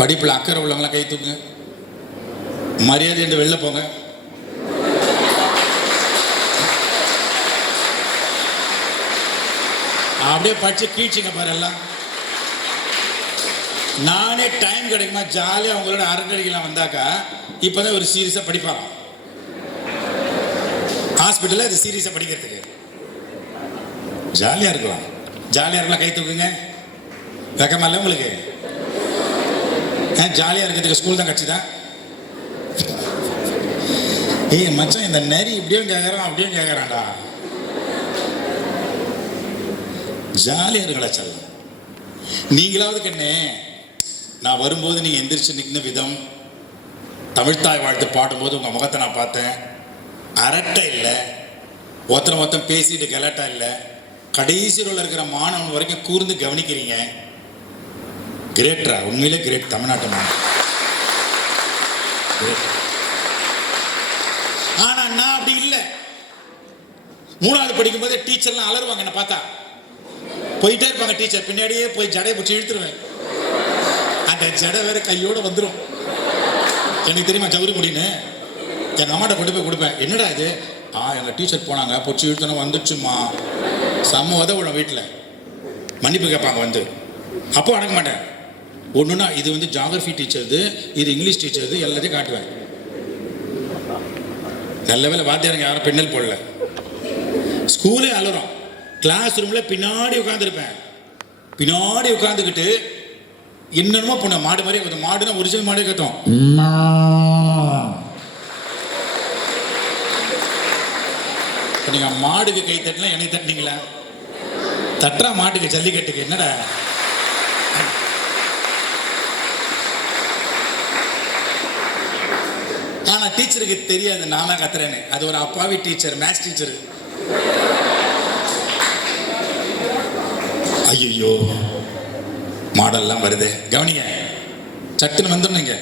படிப்பில் அக்கறை உள்ளவங்களாம் கை தூக்குங்க. மரியாதை என்று வெளில போங்க. அப்படியே படிச்சு கீழ்ச்சிங்க பாரு எல்லாம். நானே டைம் கிடைக்குமா ஜாலியாக அவங்களோட அரங்கடிக்கலாம் வந்தாக்கா இப்போதான் ஒரு சீரியஸாக படிப்பாங்க. ஹாஸ்பிட்டலில் இது சீரியஸாக படிக்கிறதுக்கு ஜாலியாக இருக்கலாம். ஜாலியாக இருக்கலாம், கை தூக்குங்க. வெக்கமா இல்லை உங்களுக்கு? ஜாலியாக இருக்கிறதுக்கு ஸ்கூல் தான் கட்சி தான். ஏய் மச்சான், இந்த நரி இப்படியும் கேட்குறான் அப்படியும் கேட்குறான்டா. ஜாலியாக இருங்களா செல்லம். நீங்களாவது கண்ணே, நான் வரும்போது நீங்கள் எந்திரிச்சு நிற்கின விதம், தமிழ்த்தாய் வாழ்த்து பாடும்போது உங்கள் முகத்தை நான் பார்த்தேன். அரட்டை இல்லை, ஒருத்தன் பேசிட்டு கலாட்டா இல்லை, கடைசி ரோல இருக்கிற மாணவன் வரைக்கும் கூர்ந்து கவனிக்கிறீங்க. கிரேட்ரா, உண்மையிலே கிரேட் தமிழ்நாட்டு மாணவன். ஆனா நான் அப்படி இல்லை. 3வது படிக்கும்போது டீச்சர்லாம் அலறுவாங்க என்னை பார்த்தா. போயிட்டே இருப்பாங்க டீச்சர், பின்னாடியே போய் ஜடையை பிடிச்சி இழுத்துருவேன். அந்த ஜடை வேற கையோட வந்துடும். எனக்கு தெரியுமா ஜவுரி முடின்னு, எங்கள் அம்மாட்ட கொண்டு போய் கொடுப்பேன். என்னடா இது? எங்கள் டீச்சர் போனாங்க, பிடிச்சி இழுத்தோன்னா வந்துடுச்சுமா. செம்ம உதவிடும். வீட்டில் மன்னிப்பு கேட்பாங்க வந்து. அப்போ அடக்க மாட்டேன். ஒன்றுனா இது வந்து ஜாகிரஃபி டீச்சர்து, இது இங்கிலீஷ் டீச்சர்து, எல்லாத்தையும் காட்டுவேன். நல்ல வேலை வாத்தியாரங்க யாரும் பின்னல் போடல. ஸ்கூலே அலறும். கிளாஸ் ரூமில் பின்னாடி உட்காந்துருப்பேன். பின்னாடி உட்காந்துக்கிட்டு என்னென்னமோ பண்ண மாடு மாதிரி கத்தும். மாடுனா ஒரிஜினல் மாடே கத்தும். நீங்கள் மாடுக்கு கை தட்டலாம், எனக்கு தட்டினீங்களா? தட்டுறா மாட்டுக்கு, ஜல்லிக்கட்டுக்கு. என்னடா ஆனால் டீச்சருக்கு தெரியாது நானா கத்துறேன்னு. அது ஒரு அப்பாவி டீச்சர், மேத்ஸ் டீச்சரு. ஐயோ மாடெல்லாம் வருது, கவனிங்க. சட்டுன்னு வந்துடணும், இங்கே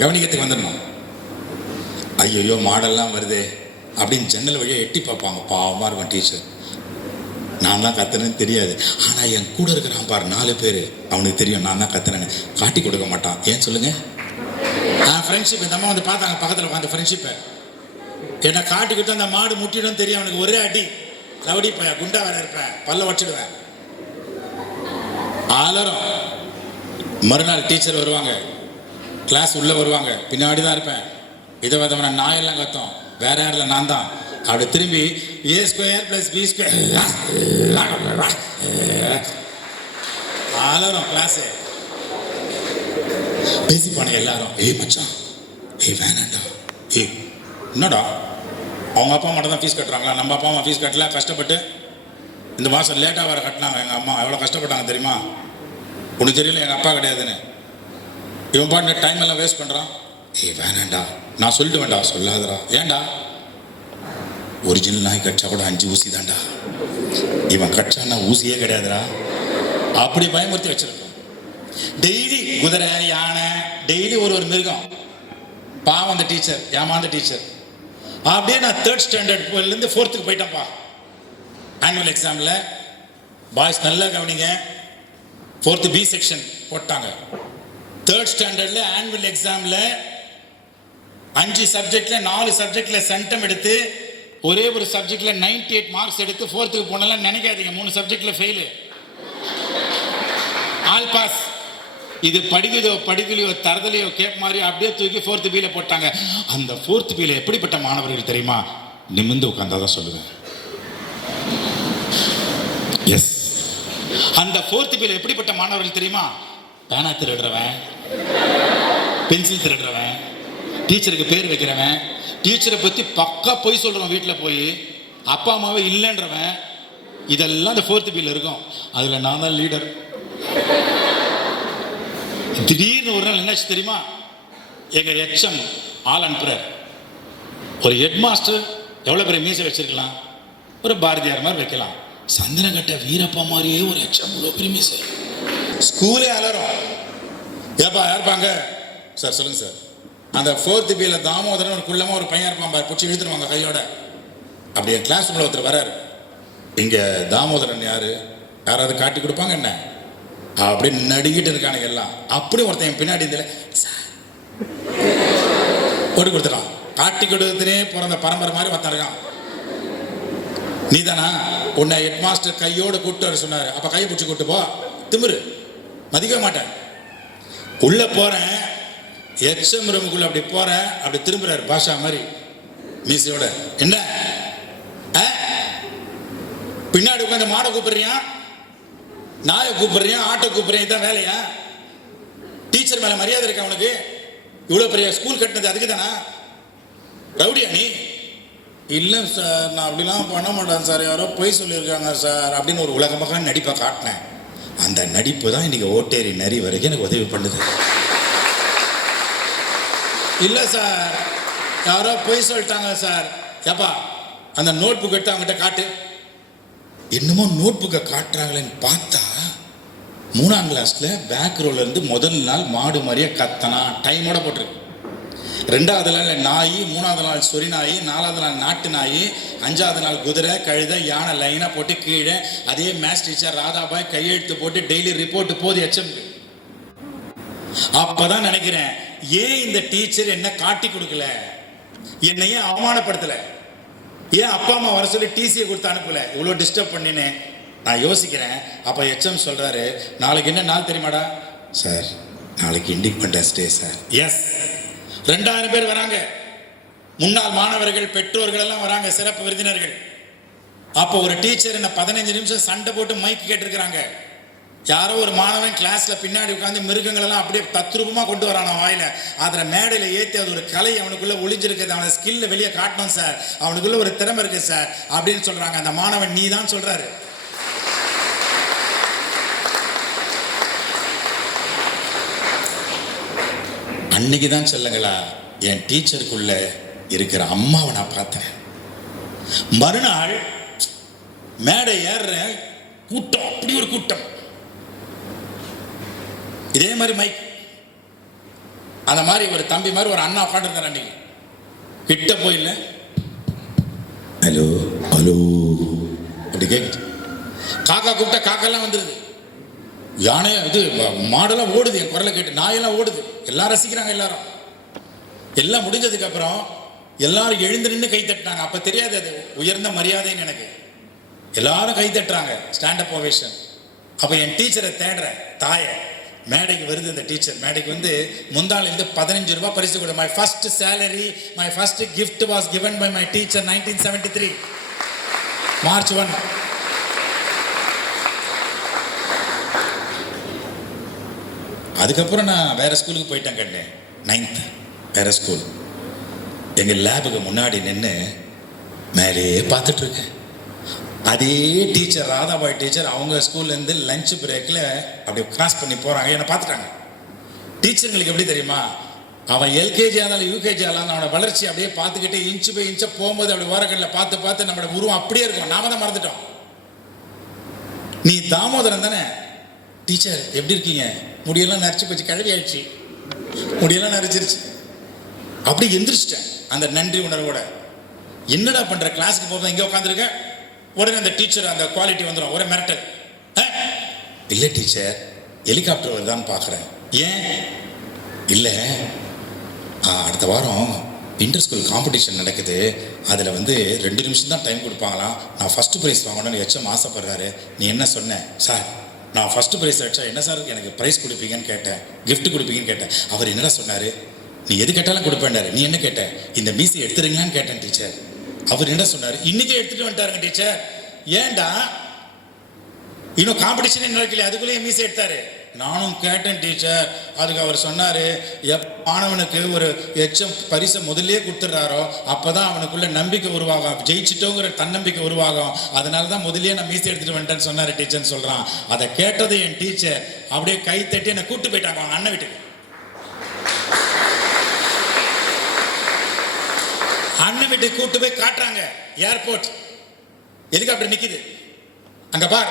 கவனிக்கிறதுக்கு வந்துடணும். ஐயோ மாடெல்லாம் வருது அப்படின்னு ஜன்னல் வழியாக எட்டி பார்ப்பாங்க. பாவமாக இருக்கும் டீச்சர். நான் தான் கத்துனேன்னு தெரியாது. ஆனால் என் கூட இருக்கிறான் பாரு 4 பேர், அவனுக்கு தெரியும் நான் தான் கத்துனேன்னு. காட்டி கொடுக்க மாட்டான். ஏன் சொல்லுங்க? ஃப்ரெண்ட்ஷிப். இந்த அம்மா வந்து பார்த்தாங்க பக்கத்தில் உட்காந்து ஃப்ரெண்ட்ஷிப்பை. என்னை காட்டி கொடுத்து அந்த மாடு முட்டிடும் தெரியும் அவனுக்கு. ஒரே அடி, ரவுடிப்பேன், குண்டா வேற இருப்பேன், பல்ல வச்சிடுவேன். அலறும். மறுநாள் டீச்சர் வருவாங்க, கிளாஸ் உள்ளே வருவாங்க, பின்னாடி தான் இருப்பேன். இதை விதமான நாயெல்லாம் கத்தும். வேற யாரில் நான் தான். அப்படி திரும்பி A² + B² அலறும் கிளாஸு. பேசிப்பானுங்க எல்லாரும். ஏய் மச்சான், ஏய் வேணாண்டா, ஏய் என்னடா, அவங்க அப்பா மட்டும் தான் ஃபீஸ் கட்டுறாங்களா? நம்ம அப்பா அம்மா ஃபீஸ் கட்டல, கஷ்டப்பட்டு இந்த மாதம் லேட்டாக வேறு கட்டினாங்க. எங்கள் அம்மா எவ்வளோ கஷ்டப்பட்டாங்க தெரியுமா? உனக்கு தெரியல எங்கள் அப்பா கிடையாதுன்னு. இவன் பாட்டு டைம் எல்லாம் வேஸ்ட் பண்ணுறான். ஏய் வேணாண்டா, நான் சொல்லிட்டு வேண்டா. சொல்லாதடா. ஏண்டா? ஒரிஜினல் நாய் கட்சா கூட 5 ஊசி தான்டா, இவன் கட்சான்னா ஊசியே கிடையாதுடா. அப்படி பயமுறுத்தி வச்சிருக்கோம். டெய்லி குதிரை, யானை, டெய்லி ஒரு மிருகம். பாவம் அந்த டீச்சர், ஏமாந்த டீச்சர். அப்படியே நான் 3rd ஸ்டாண்டர்ட்லேருந்து 4th போயிட்டேன்ப்பா. ஆனுவல் எக்ஸாமில் பாய்ஸ் நல்லா கவனிங்க, 4th B செக்ஷன் போட்டாங்க. 3rd ஸ்டாண்டர்டில் ஆனுவல் எக்ஸாமில் 5 சப்ஜெக்டில் 4 சப்ஜெக்டில் சென்டம் எடுத்து ஒரே ஒரு சப்ஜெக்டில் 98 மார்க்ஸ் எடுத்து 4th போனலாம் நினைக்காதீங்க. 3 சப்ஜெக்டில் ஃபெயிலு, ஆல் பாஸ். இது படிக்கலையோ தரதலையோ கேப் மாதிரி அப்படியே தூக்கி 4th B போட்டாங்க. அந்த 4th B எப்படிப்பட்ட மாணவர்கள் தெரியுமா? நிமிர்ந்து உட்கார்ந்தாதான் சொல்லுவேன். எஸ், அந்த 4th B எப்படிப்பட்ட மாணவர்கள் தெரியுமா? பேனா திருடுறவன், பென்சில் திருடுறவன், டீச்சருக்கு பேர் வைக்கிறவன், டீச்சரை பற்றி பக்கா போய் சொல்கிறவன், வீட்டில் போய் அப்பா அம்மாவே இல்லைன்றவன். இதெல்லாம் அந்த 4th B இருக்கும். அதில் நான் தான் லீடர். திடீர்னு ஒரு நாள் என்னாச்சு தெரியுமா? எங்கள் HM ஆள் அனுப்புறார். ஒரு ஹெட் மாஸ்டர் எவ்வளோ பெரிய மீசை வச்சிருக்கலாம்? ஒரு பாரதியார் மாதிரி வைக்கலாம். சந்தனக்கட்ட வீரப்பா மாதிரியே ஒரு HM இவ்வளோ பெரிய மீசை. ஸ்கூலே அலறும். ஏப்பா யாருப்பாங்க சார்? சொல்லுங்க சார். அந்த 4th B தாமோதரன் ஒரு குள்ளமா ஒரு பையன் இருப்பான் பாரு, பிடிச்சி இழுத்துருவாங்க கையோட. அப்படி என் கிளாஸ் உள்ள ஒருத்தர் வராரு. இங்க தாமோதரன் யாரு? யாராவது காட்டி கொடுப்பாங்க என்ன? அப்படின்னு நடுங்கிட்டு இருக்கானுங்க எல்லாம். அப்படி ஒருத்தன் பின்னாடி இந்த போட்டு கொடுத்துட்டான். காட்டி கொடுத்துனே பிறந்த பரம்பரை மாதிரி ஒருத்தன் இருக்கான். நீதானா? உன்னை ஹெட் மாஸ்டர் கையோடு கூப்பிட்டு வர சொன்னாரு. அப்ப கையை பிடிச்சி கூப்பிட்டு போ. திமிரு மதிக்க மாட்டேன். உள்ள போறேன், HM ரூமுக்குள்ள அப்படி போறேன், அப்படி திரும்புறாரு பாஷா மாதிரி மீசையோட. என்ன பின்னாடி உட்காந்து மாடை கூப்பிடுறியா, நாயை கூப்பிடுறியா, ஆட்டோ கூப்பிடுறியா? இதான் வேலையா? டீச்சர் மேல மரியாதை இருக்கா அவனுக்கு? இவ்வளவு பெரிய ஸ்கூல் கட்டினது அதுக்கு தானா? ரவுடியா நீ? இல்லை சார், நான் அப்படிலாம் பண்ண மாட்டேன் சார், யாரோ பொய் சொல்லியிருக்காங்க சார் அப்படின்னு ஒரு உலகமாக நடிப்பை காட்டினேன். அந்த நடிப்பு தான் இன்னைக்கு ஓட்டேரி நரி வரைக்கும் எனக்கு உதவி பண்ணுது. இல்லை சார், யாரோ பொய் சொல்லிட்டாங்க சார். ஏப்பா அந்த நோட் புக் எடுத்து அவங்ககிட்ட காட்டு. என்னமோ நோட் புக்கை காட்டுறாங்களேன்னு பார்த்தா 3ஆம் கிளாஸ்ல பேக் ரோல இருந்து முதல் நாள் மாடு மாதிரியே கத்தனா, டைமோட போட்டிருக்கு. 2வது நாள் நாய், 3வது நாள் சொறி நாய், 4வது நாள் நாட்டு நாய், 5வது நாள் குதிரை, கழுதை, யானை லைனா போட்டு கீழே அதே மேத்ஸ் டீச்சர் ராதாபாய் கையெழுத்து போட்டு டெய்லி ரிப்போர்ட் போது HM. அப்பதான் நினைக்கிறேன், ஏன் இந்த டீச்சர் என்ன காட்டி கொடுக்கல, என்னையே அவமானப்படுத்தல, ஏன் அப்பா அம்மா வர சொல்லி டிசியை கொடுத்து அனுப்பல, இவ்வளோ டிஸ்டர்ப் பண்ணினேன் நான் யோசிக்கிறேன். அப்ப HM சொல்றாரு, நாளைக்கு என்ன நாள் தெரியுமாடா சார்? நாளைக்கு இண்டிபெண்டன்ஸ் டே சார். எஸ், 2000 பேர் வராங்க. முன்னாள் மாணவர்கள், பெற்றோர்கள் எல்லாம் வராங்க, சிறப்பு விருந்தினர்கள். அப்போ ஒரு டீச்சர் என்ன 15 நிமிஷம் சண்டை போட்டு மைக் கேட்டிருக்கிறாங்க. யாரோ ஒரு மாணவன் கிளாஸ்ல பின்னாடி உட்காந்து மிருகங்கள் எல்லாம் அப்படியே தத்ரூபமா கொண்டு வரான வாயில. அதுல மேடையில ஏத்தி அது ஒரு கலை அவனுக்குள்ள ஒளிஞ்சிருக்குது, அவன ஸ்கில்ல வெளியே காட்டணும் சார், அவனுக்குள்ள ஒரு திறமை இருக்கு சார் அப்படின்னு சொல்றாங்க. அந்த மாணவன் நீ தான் சொல்றாரு. அன்னைக்கு தான் சொல்லுங்களா என் டீச்சருக்குள்ள இருக்கிற அம்மாவை நான் பார்த்தேன். மறுநாள் மேடை ஏறுற கூட்டம், அப்படி ஒரு கூட்டம், இதே மாதிரி மைக், அந்த மாதிரி ஒரு தம்பி மாதிரி ஒரு அண்ணா உட்காந்துருந்தார். அன்னைக்கு கிட்ட போயில ஹலோ ஹலோ அப்படி கேட்குது. காக்கா கூப்பிட்டா காக்கெல்லாம் வந்துடுது, யானை இது மாடெல்லாம் ஓடுது, என் குரலை கேட்டு நாயெல்லாம் ஓடுது, எல்லாரும் ரசிக்கிறாங்க. எல்லாரும் எல்லாம் முடிஞ்சதுக்கு அப்புறம் எல்லாரும் எழுந்து நின்று கை தட்டினாங்க. அப்ப தெரியாது அது உயர்ந்த மரியாதைன்னு எனக்கு. எல்லாரும் கை தட்டுறாங்க, ஸ்டாண்டப் ஓவேஷன். அப்ப என் டீச்சரை தேடுற தாய மேடைக்கு வருது. இந்த டீச்சர் மேடைக்கு வந்து முந்தாளிலிருந்து 15 ரூபாய் பரிசு கொடு. My first salary, my first gift was given by my teacher 1973 March 1. அதுக்கப்புறம் நான் வேற ஸ்கூலுக்கு போயிட்டேன் கண்ணு. 9th வேற ஸ்கூல். எங்க லேபுக்கு முன்னாடி நின்று மேலேயே பார்த்துட்டு இருக்கேன். அதே டீச்சர் ராதாபாய் டீச்சர் அவங்க ஸ்கூல்லேருந்து லஞ்ச் பிரேக்கில் அப்படி கிராஸ் பண்ணி போகிறாங்க. என்னை பார்த்துட்டாங்க. டீச்சருங்களுக்கு எப்படி தெரியுமா, அவன் எல்கேஜி ஆனாலும் யூகேஜி ஆனாலும் அவனோட வளர்ச்சி அப்படியே பார்த்துக்கிட்டு இன்ச்சு பை இன்ச்சை போகும்போது அப்படி ஓரக்கண்ணில் பார்த்து பார்த்து நம்மளோட உருவம் அப்படியே இருக்கும். நாம தான் மறந்துட்டோம். நீ தாமோதரன் தானே? டீச்சர் எப்படி இருக்கீங்க? முடியெல்லாம் நரைச்சி போச்சு, கழுவி ஆயிடுச்சு, முடியெல்லாம் நரைச்சிருச்சு. அப்படி எந்திரிச்சிட்டேன் அந்த நன்றி உணர்வோட. என்னடா பண்ற, கிளாஸுக்கு போக இங்கே உட்காந்துருக்க, உடனே அந்த டீச்சர் அந்த குவாலிட்டி வந்துடும், ஒரே மிரட்டல். இல்லை டீச்சர், ஹெலிகாப்டர் வருதான்னு பார்க்குறேன். ஏன்? இல்லை, அடுத்த வாரம் இன்டர் ஸ்கூல் காம்படிஷன் நடக்குது, அதில் வந்து 2 நிமிஷம் தான் டைம் கொடுப்பாங்களாம், நான் ஃபஸ்ட்டு ப்ரைஸ் வாங்கணும்னு HM ஆசைப்படுறாரு. நீ என்ன சொன்ன? சார் நான் ஃபஸ்ட்டு ப்ரைஸ் அடிச்சா என்ன சார் எனக்கு ப்ரைஸ் கொடுப்பீங்கன்னு கேட்டேன், கிஃப்ட் கொடுப்பீங்கன்னு கேட்டேன். அவர் என்னடா சொன்னார்? நீ எது கேட்டாலும் கொடுப்பேன்டாரு. நீ என்ன கேட்ட? இந்த மீசி எடுத்துறீங்களான்னு கேட்டேன் டீச்சர். அவர் என்ன சொன்னார்? இன்னைக்கே எடுத்துட்டு வந்துட்டாருங்க டீச்சர். ஏன்டா இன்னும் காம்படிஷன் நடக்கல, அதுக்குள்ளேயே மீசி எடுத்தாரு. நானும் கேட்டேன் டீச்சர். அதுக்கு அவர் சொன்னாரு, மாணவனுக்கு ஒரு HM பரிசை முதல்லையே கொடுத்துட்றாரோ அப்பதான் அவனுக்குள்ள நம்பிக்கை உருவாகும், ஜெயிச்சிட்டோங்கிற தன்னம்பிக்கை உருவாகும், அதனால தான் முதல்லையே நான் மீசி எடுத்துட்டு வந்துட்டேன்னு சொன்னாரு டீச்சர்னு சொல்றான். அதை கேட்டது என் டீச்சர் அப்படியே கை தட்டி என்னை கூப்பிட்டு போயிட்டாங்க அவங்க அண்ணன் வீட்டுக்கு. அண்ணன் வீட்டுக்கு கூப்பிட்டு போய் காட்டுறாங்க. ஏர்போர்ட் ஹெலிகாப்டர் நிக்குது. அங்க பார்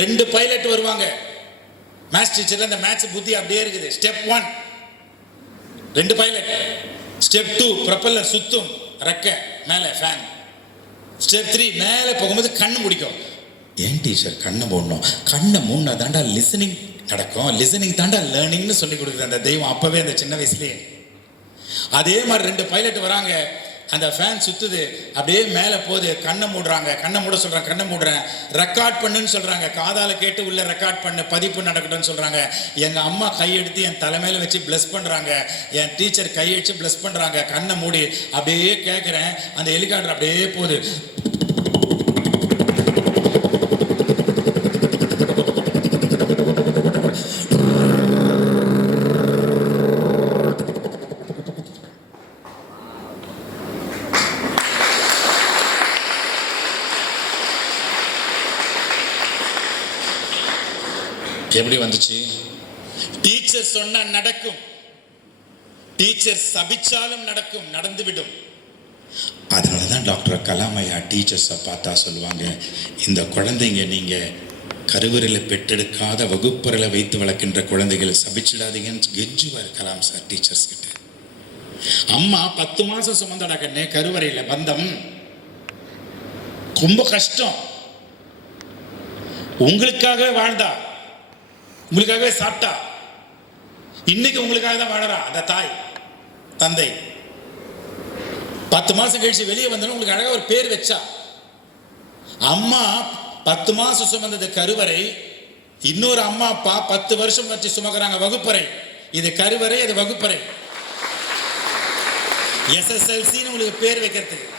2 பைலட் வருவாங்க. மேத்ஸ் டீச்சர்ல அந்த மேத்ஸ் புத்தி அப்படியே இருக்குது. ஸ்டெப் 1 2 பைலட், ஸ்டெப் 2 ப்ரொப்பல்லர் சுத்தும் ரெக்க மேலே ஃபேன், ஸ்டெப் 3 மேலே போகும்போது கண்ணு முடிக்கும். ஏன் டீச்சர் கண்ணை மூடணும்? கண்ணை மூணா தாண்டா லிசனிங் நடக்கும், லிசனிங் தாண்டா லேர்னிங்னு சொல்லி கொடுக்குது அந்த தெய்வம் அப்பவே அந்த சின்ன வயசுலேயே. அதே மாதிரி 2 பைலட் வராங்க, அந்த ஃபேன் சுத்துது, அப்படியே மேலே போகுது, கண்ணை மூடுறாங்க, கண்ணை மூட சொல்கிறாங்க, கண்ணை மூடுறேன், ரெக்கார்ட் பண்ணுன்னு சொல்கிறாங்க, காதால் கேட்டு உள்ள ரெக்கார்ட் பண்ணு, பதிப்பு நடக்கட்டும்னு சொல்கிறாங்க. எங்கள் அம்மா கையெடுத்து என் தலைமையில் வச்சு ப்ளஸ் பண்ணுறாங்க, என் டீச்சர் கையெடுத்து ப்ளஸ் பண்ணுறாங்க, கண்ணை மூடி அப்படியே கேட்குறேன். அந்த ஹெலிகாப்டர் அப்படியே போகுது. எப்படி வந்துச்சு? டீச்சர் சொன்னா நடக்கும், டீச்சர் சபிச்சாலும் நடக்கும், நடந்துவிடும். அதனால தான் டாக்டர் கலாம் ஐயா டீச்சர்ஸை பார்த்தா சொல்லுவாங்க, இந்த குழந்தைங்க நீங்கள் கருவறையில் பெற்றெடுக்காத வகுப்பறையில் வைத்து வளர்க்கின்ற குழந்தைகள் சபிச்சிடாதீங்கன்னு கெஞ்சுவார் கலாம் சார் டீச்சர்ஸ் கிட்ட. அம்மா 10 மாதம் சுமந்தடா கண்ணே கருவறையில் பந்தம், ரொம்ப கஷ்டம். உங்களுக்காகவே வாழ்ந்தா, உங்களுக்காகவே சாப்பிட்டா, இன்னைக்கு உங்களுக்காக தான் வாழறா அந்த தாய் தந்தை. 10 மாசம் கழிச்சு வெளியே வந்தோன்னு உங்களுக்கு அழகா ஒரு பேர் வச்சா. அம்மா 10 மாசம் சுமந்தது கருவறை, இன்னொரு அம்மா அப்பா 10 வருஷம் வச்சு சுமக்கிறாங்க வகுப்பறை. இது கருவறை, இது வகுப்பறை. SSLCன்னு உங்களுக்கு பேர் வைக்கிறதுக்கு.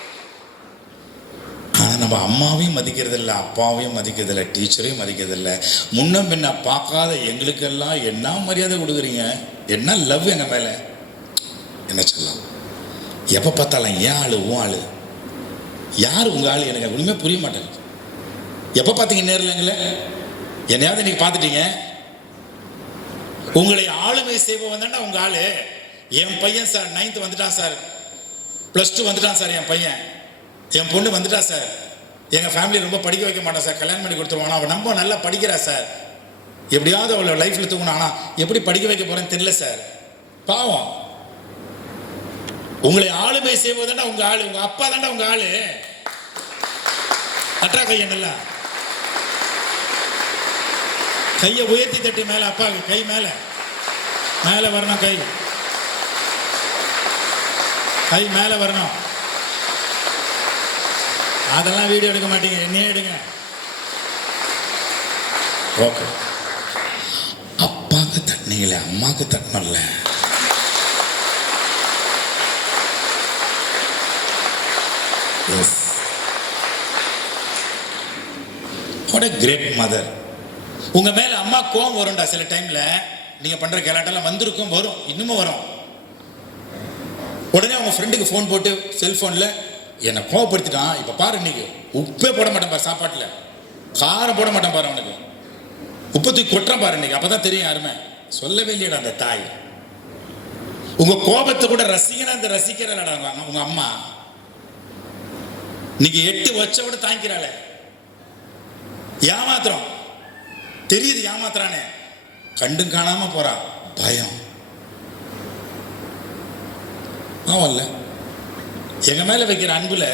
ஆனால் நம்ம அம்மாவையும் மதிக்கிறது இல்லை, அப்பாவையும் மதிக்கிறது இல்லை, டீச்சரையும் மதிக்கிறது இல்லை. முன்ன பின்ன பார்க்காத எங்களுக்கெல்லாம் என்ன மரியாதை கொடுக்குறீங்க, என்ன லவ் எங்கள் மேலே, என்ன சொல்லலாம்? எப்போ பார்த்தாலும் ஏன் ஆளு உன் ஆளு, யார் உங்கள் ஆள், எனக்கு ஒன்றுமே புரிய மாட்டேங்குது. எப்போ பார்த்தீங்க நேரில் எங்களை, என்னையாவது இன்னைக்கு பார்த்துட்டீங்க? உங்களை ஆளுமை செய்வோம் தானே உங்கள் ஆளு. என் பையன் சார் 9th வந்துட்டான் சார், +2 வந்துட்டான் சார், என் பையன், என் பொண்ணு வந்துட்டா சார், எங்கள் ஃபேமிலி ரொம்ப படிக்க வைக்க மாட்டான் சார், கல்யாணம் பண்ணி கொடுத்துருவான், அவன் ரொம்ப நல்லா படிக்கிறா சார், எப்படியாவது அவளை லைஃப்பில் தூங்கணும், ஆனால் எப்படி படிக்க வைக்க போகிறேன்னு தெரியல சார். பாவம், உங்களை ஆளுமை செய்வதாண்டா உங்கள் ஆளு, உங்கள் அப்பா தாண்டா உங்கள் ஆளு. தட்டா கையெண்ணல, கையை உயர்த்தி தட்டி மேலே, அப்பாவுக்கு கை மேலே மேலே வரணும், கை கை மேலே வரணும். அதெல்லாம் வீடியோ எடுக்க மாட்டீங்க, என்னையே எடுங்க. ஓகே, அப்பாவுக்கு தட்டினீங்களே, அம்மாவுக்கு தட்டணும்ல. Yes, what a great mother. உங்க மேல அம்மா கோவம் வரும்டா சில டைம்ல, நீங்க பண்ற கலாட்டெல்லாம் வந்திருக்கும், வரும், இன்னமும் வரும். உடனே உங்க ஃப்ரெண்டுக்கு ஃபோன் போட்டு செல்போன்ல, என்னை கோவப்படுத்திட்டான், இப்போ பாரு இன்னைக்கு உப்பே போட மாட்டேன் பாரு, சாப்பாட்டில் காரம் போட மாட்டேன் பாரு, அவனுக்கு உப்பு தூக்கி கொட்டுறான் பாரு இன்னைக்கு, அப்பதான் தெரியும் யாருமே. சொல்லவே இல்லையடா அந்த தாய். உங்க கோபத்தை கூட ரசிக்கிறடா உங்க அம்மா. நீங்க 8 வச்சோட தாங்கிக்கிறாளே, ஏமாத்திரம் தெரியுது, ஏமாத்துறானே, கண்டும் காணாம போறா, பயம். ஆவல்ல, எங்க மேல வைக்கிற அன்புல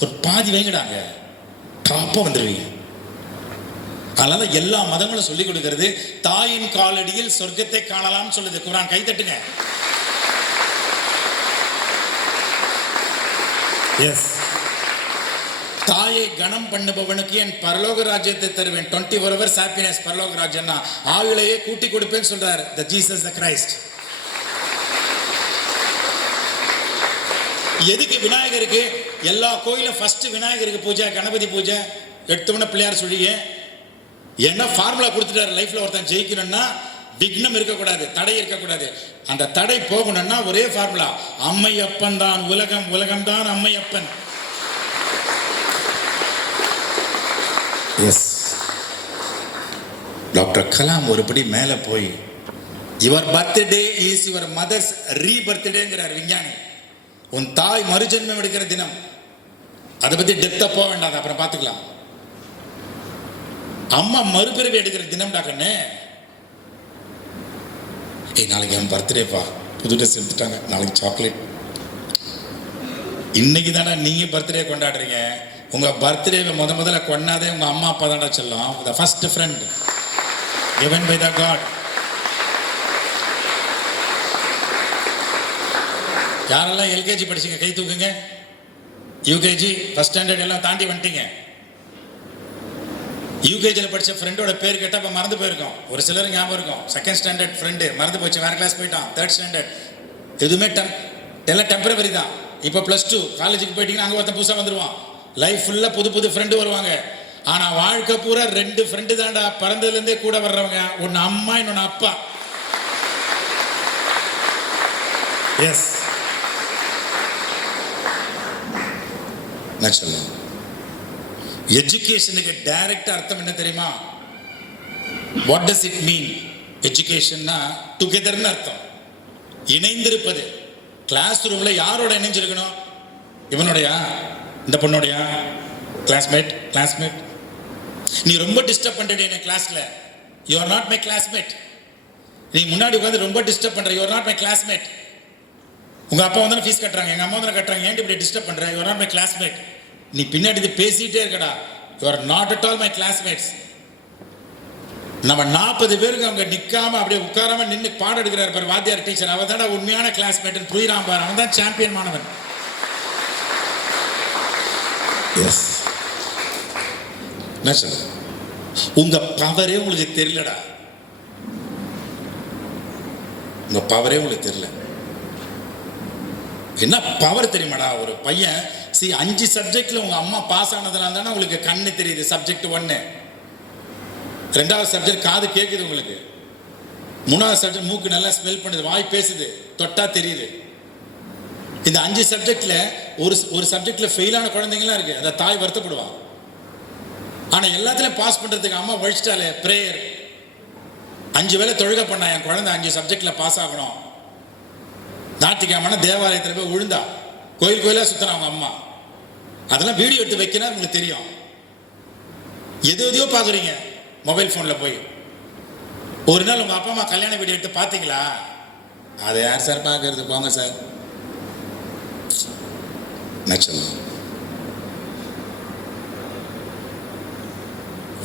ஒரு பாதி வைங்கடாங்க, டாப்பா வந்துருவீங்க. அதனால எல்லா மதங்களும் சொல்லிக் கொடுக்கிறது, தாயின் காலடியில் சொர்க்கத்தை காணலாம்னு சொல்லுது குர்ஆன். கை தட்டுங்க. எஸ், தாயை கணம் பண்ணுபவனுக்கு என் பரலோக ராஜ்யத்தை தருவேன். 24 hours happiness, பரலோக ராஜ்யம்னா ஆவிலையே கூட்டி கொடுப்பேன்னு சொல்றார் த ஜீசஸ் த கிரைஸ்ட். எதுக்கு விநாயகருக்கு எல்லா கோயிலும் ஃபர்ஸ்ட் விநாயகருக்கு பூஜை, கணபதி பூஜை, எடுத்தவன பிள்ளையார் சொல்லியே, ஏன்னா ஃபார்முலா கொடுத்துட்டாரு. லைஃப்ல ஒருத்தன் ஜெயிக்கணும்னா விக்னம் இருக்கக்கூடாது, தடை இருக்கக்கூடாது. அந்த தடை போகணும்னா ஒரே ஃபார்முலா, அம்மையப்பன் தான் உலகம், உலகம் தான் அம்மையப்பன். எஸ், டாக்டர் கலாம் ஒருபடி மேலே போய், your birthday is your mother's ரீபர்த்டேங்கிறார் விஞ்ஞானி. உன் தாய் மறுஜென்மம் எடுக்கிற தினம். அதை பத்தி டெப்தா போக வேண்டாம், அப்புறம் பார்த்துக்கலாம். அம்மா மறுபிறவி எடுக்கிற தினம்டா கண்ணு. நாளைக்கு என் பர்த்டேப்பா, புது ட்ரெஸ் எடுத்துட்டாங்க, நாளைக்கு சாக்லேட். இன்னைக்கு தானே நீங்க பர்த்டே கொண்டாடுறீங்க. உங்க பர்த்டேவை முதல்ல கொண்டாதே உங்க அம்மா அப்பா தானடா சொல்லும். The first friend given by the God. யாரெல்லாம் எல்கேஜி படிச்சீங்க கை தூக்குங்க. யூகேஜி ஃபர்ஸ்ட் ஸ்டாண்டர்ட் எல்லாம் தாண்டி வந்துட்டீங்க. யூகேஜியில் படித்த ஃப்ரெண்டோட பேர் கேட்டால் இப்போ மறந்து போயிருக்கோம். ஒரு சிலர் ஞாபகம் இருக்கும். செகண்ட் ஸ்டாண்டர்ட் ஃப்ரெண்டு மறந்து போச்சு, வேறு கிளாஸ் போயிட்டான். தேர்ட் ஸ்டாண்டர்ட் எதுவுமே எல்லாம் டெம்பரவரி தான். இப்போ +2 காலேஜுக்கு போயிட்டீங்கன்னா அங்கே ஒருத்தன் புதுசாக வந்துடுவான். லைஃப் ஃபுல்லாக புது ஃப்ரெண்டு வருவாங்க. ஆனால் வாழ்க்கை பூரா 2 ஃப்ரெண்டு தான்டா பிறந்ததுலேருந்தே கூட வர்றவங்க. ஒன்று அம்மா, இன்னொன்று அப்பா. எஸ், நான் சொல்ல எஜுகேஷனுக்கு டைரக்ட் அர்த்தம் என்ன தெரியுமா? What does it mean? எஜுகேஷன்னா டுகெதர்னு அர்த்தம், இணைந்திருப்பது. கிளாஸ் ரூம்ல யாரோட இணைஞ்சிருக்கணும்? இவனோடையா, இந்த பொண்ணோடையா? கிளாஸ்மேட். நீ ரொம்ப டிஸ்டர்ப் பண்றே என்ன கிளாஸ்ல, you are not my classmate. நீ முன்னாடி உட்காந்து ரொம்ப டிஸ்டர்ப் பண்ற, you are not my classmate. உங்க அப்பா வந்து ஃபீஸ் கட்டுறாங்க, எங்க அம்மா வந்து கட்டுறாங்க, ஏன் இப்படி டிஸ்டர்ப் பண்ற? You are not my classmate. நீ பின்னாடி இது பேசிட்டே இருக்கடா, you are not at all my classmates. நம்ம 40 பேருக்கு அவங்க நிக்காம அப்படியே உட்காராம நின்று பாடம் எடுக்கிறார் பாரு வாத்தியார் டீச்சர், அவன் தான் உண்மையான கிளாஸ்மேட் புரியுறான் பாரு, அவன் தான் சாம்பியன் மாணவன். என்ன சொல்ற? உங்க பவரே உங்களுக்கு தெரியலடா, உங்க பவரே உங்களுக்கு தெரியல. என்ன பவர் தெரியுமாடா? ஒரு பையன் 5 சப்ஜெக்ட்ல உங்க அம்மா பாஸ் ஆனதுனால தானே உங்களுக்கு கண்ணு தெரியுது. சப்ஜெக்ட் 1, 2வது சப்ஜெக்ட் காது கேட்குது உங்களுக்கு, 3வது சப்ஜெக்ட் மூக்கு நல்லா ஸ்மெல் பண்ணுது, வாய் பேசுது, தொட்டா தெரியுது. இந்த 5 சப்ஜெக்ட்ல ஒரு சப்ஜெக்ட்ல ஃபெயிலான குழந்தைங்களாம் இருக்கு, அந்த தாய் வருத்தப்படுவான். ஆனா எல்லாத்துலயும் பாஸ் பண்றதுக்கு அம்மா வழிச்சிட்டாலே பிரேயர். 5 வேளை தொழுகை பண்ணா என் குழந்தை 5 சப்ஜெக்ட்ல பாஸ் ஆகணும். ஞாயிற்றுக்கிழமை தேவாலயத்தில் போய் விழுந்தா, கோயிலா சுத்தினா அவங்க அம்மா. அதெல்லாம் வீடியோ எடுத்து வைக்கணும், உங்களுக்கு தெரியும். எதையோ பாக்குறீங்க மொபைல் போன்ல போய். ஒரு நாள் உங்க அப்பா அம்மா கல்யாண வீடியோ எடுத்து பாத்தீங்களா? அதை யார் சார் பாக்குறது, போங்க சார்.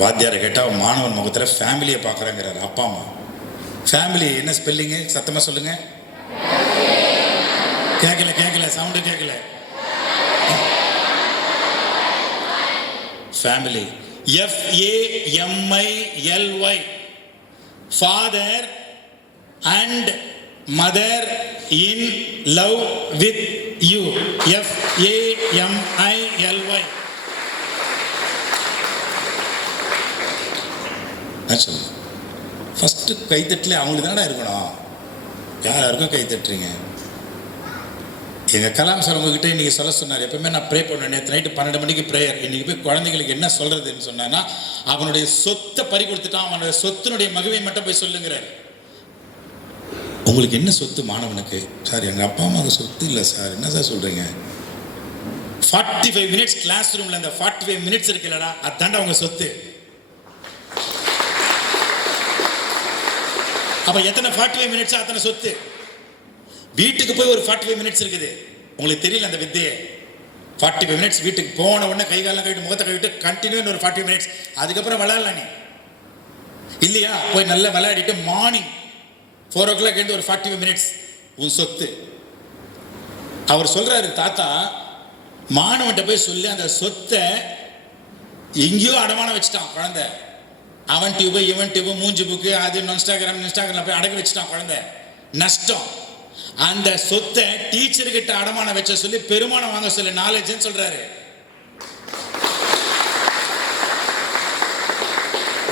வாத்தியாரை கேட்டா மாணவன் முகத்துல ஃபேமிலியை பாக்குறாங்கிறார் அப்பா அம்மா. ஃபேமிலி என்ன ஸ்பெல்லிங்கு? சத்தமா சொல்லுங்க. கேட்கல சவுண்டு கேட்கல. Family FAMILY, father and mother in love with you. FAMILY. First கைத்தட்டல அவங்களுக்கு தானடா இருக்கணும். யாருக்கும் கை தட்டுறீங்க? எங்கள் கலாம் சார் உங்ககிட்ட இன்றைக்கி சொல்ல சொன்னார். எப்பவுமே நான் ப்ரே பண்ணுவேன். நேற்று நைட்டு 12 மணிக்கு ப்ரேயர். இன்றைக்கி போய் குழந்தைங்களுக்கு என்ன சொல்கிறதுன்னு சொன்னான்னா, அவனுடைய சொத்தை பறி கொடுத்துட்டான், அவனுடைய சொத்தினுடைய மகிமை மட்டும் போய் சொல்லுங்கிறார். உங்களுக்கு என்ன சொத்து மாணவனுக்கு? சார் எங்கள் அப்பா அம்மாவுக்கு சொத்து இல்லை சார். என்ன சார் சொல்கிறீங்க? 45 மினிட்ஸ் கிளாஸ் ரூமில் அந்த 45 மினிட்ஸ் இருக்குல்லடா, அதுதாண்டா உங்கள் சொத்து. அப்போ எத்தனை 45 மினிட்ஸ் அத்தனை சொத்து. வீட்டுக்கு போய் ஒரு 45 மினிட்ஸ் இருக்குது. உங்களுக்கு தெரியல அந்த வித்தையை. 45 மினிட்ஸ் வீட்டுக்கு போன உடனே கை காலம் கழிட்டு முகத்தை கழிட்டு கண்டினியூ ஒரு 45 மினிட்ஸ். அதுக்கப்புறம் விளையாடலாம் நீ இல்லையா? போய் நல்லா விளையாடிட்டு மார்னிங் 4 o'clock எழுந்து ஒரு 45 மினிட்ஸ் உன் சொத்து. அவர் சொல்றாரு, தாத்தா மாணவன்கிட்ட போய் சொல்லி அந்த சொத்தை எங்கேயோ அடமானம் வச்சுட்டான் குழந்தை. அவன் டியூபு இவன் டியூபு மூஞ்சி புக்கு அது இன்ஸ்டாகிராம் போய் அடக்க வச்சுட்டான் குழந்தை. நஷ்டம். அந்த சொத்தை டீச்சர்கிட்ட அடமானம் வச்ச சொல்லி பெருமானம் வாங்க சொல்லி நாலேஜ்னு சொல்றாரு.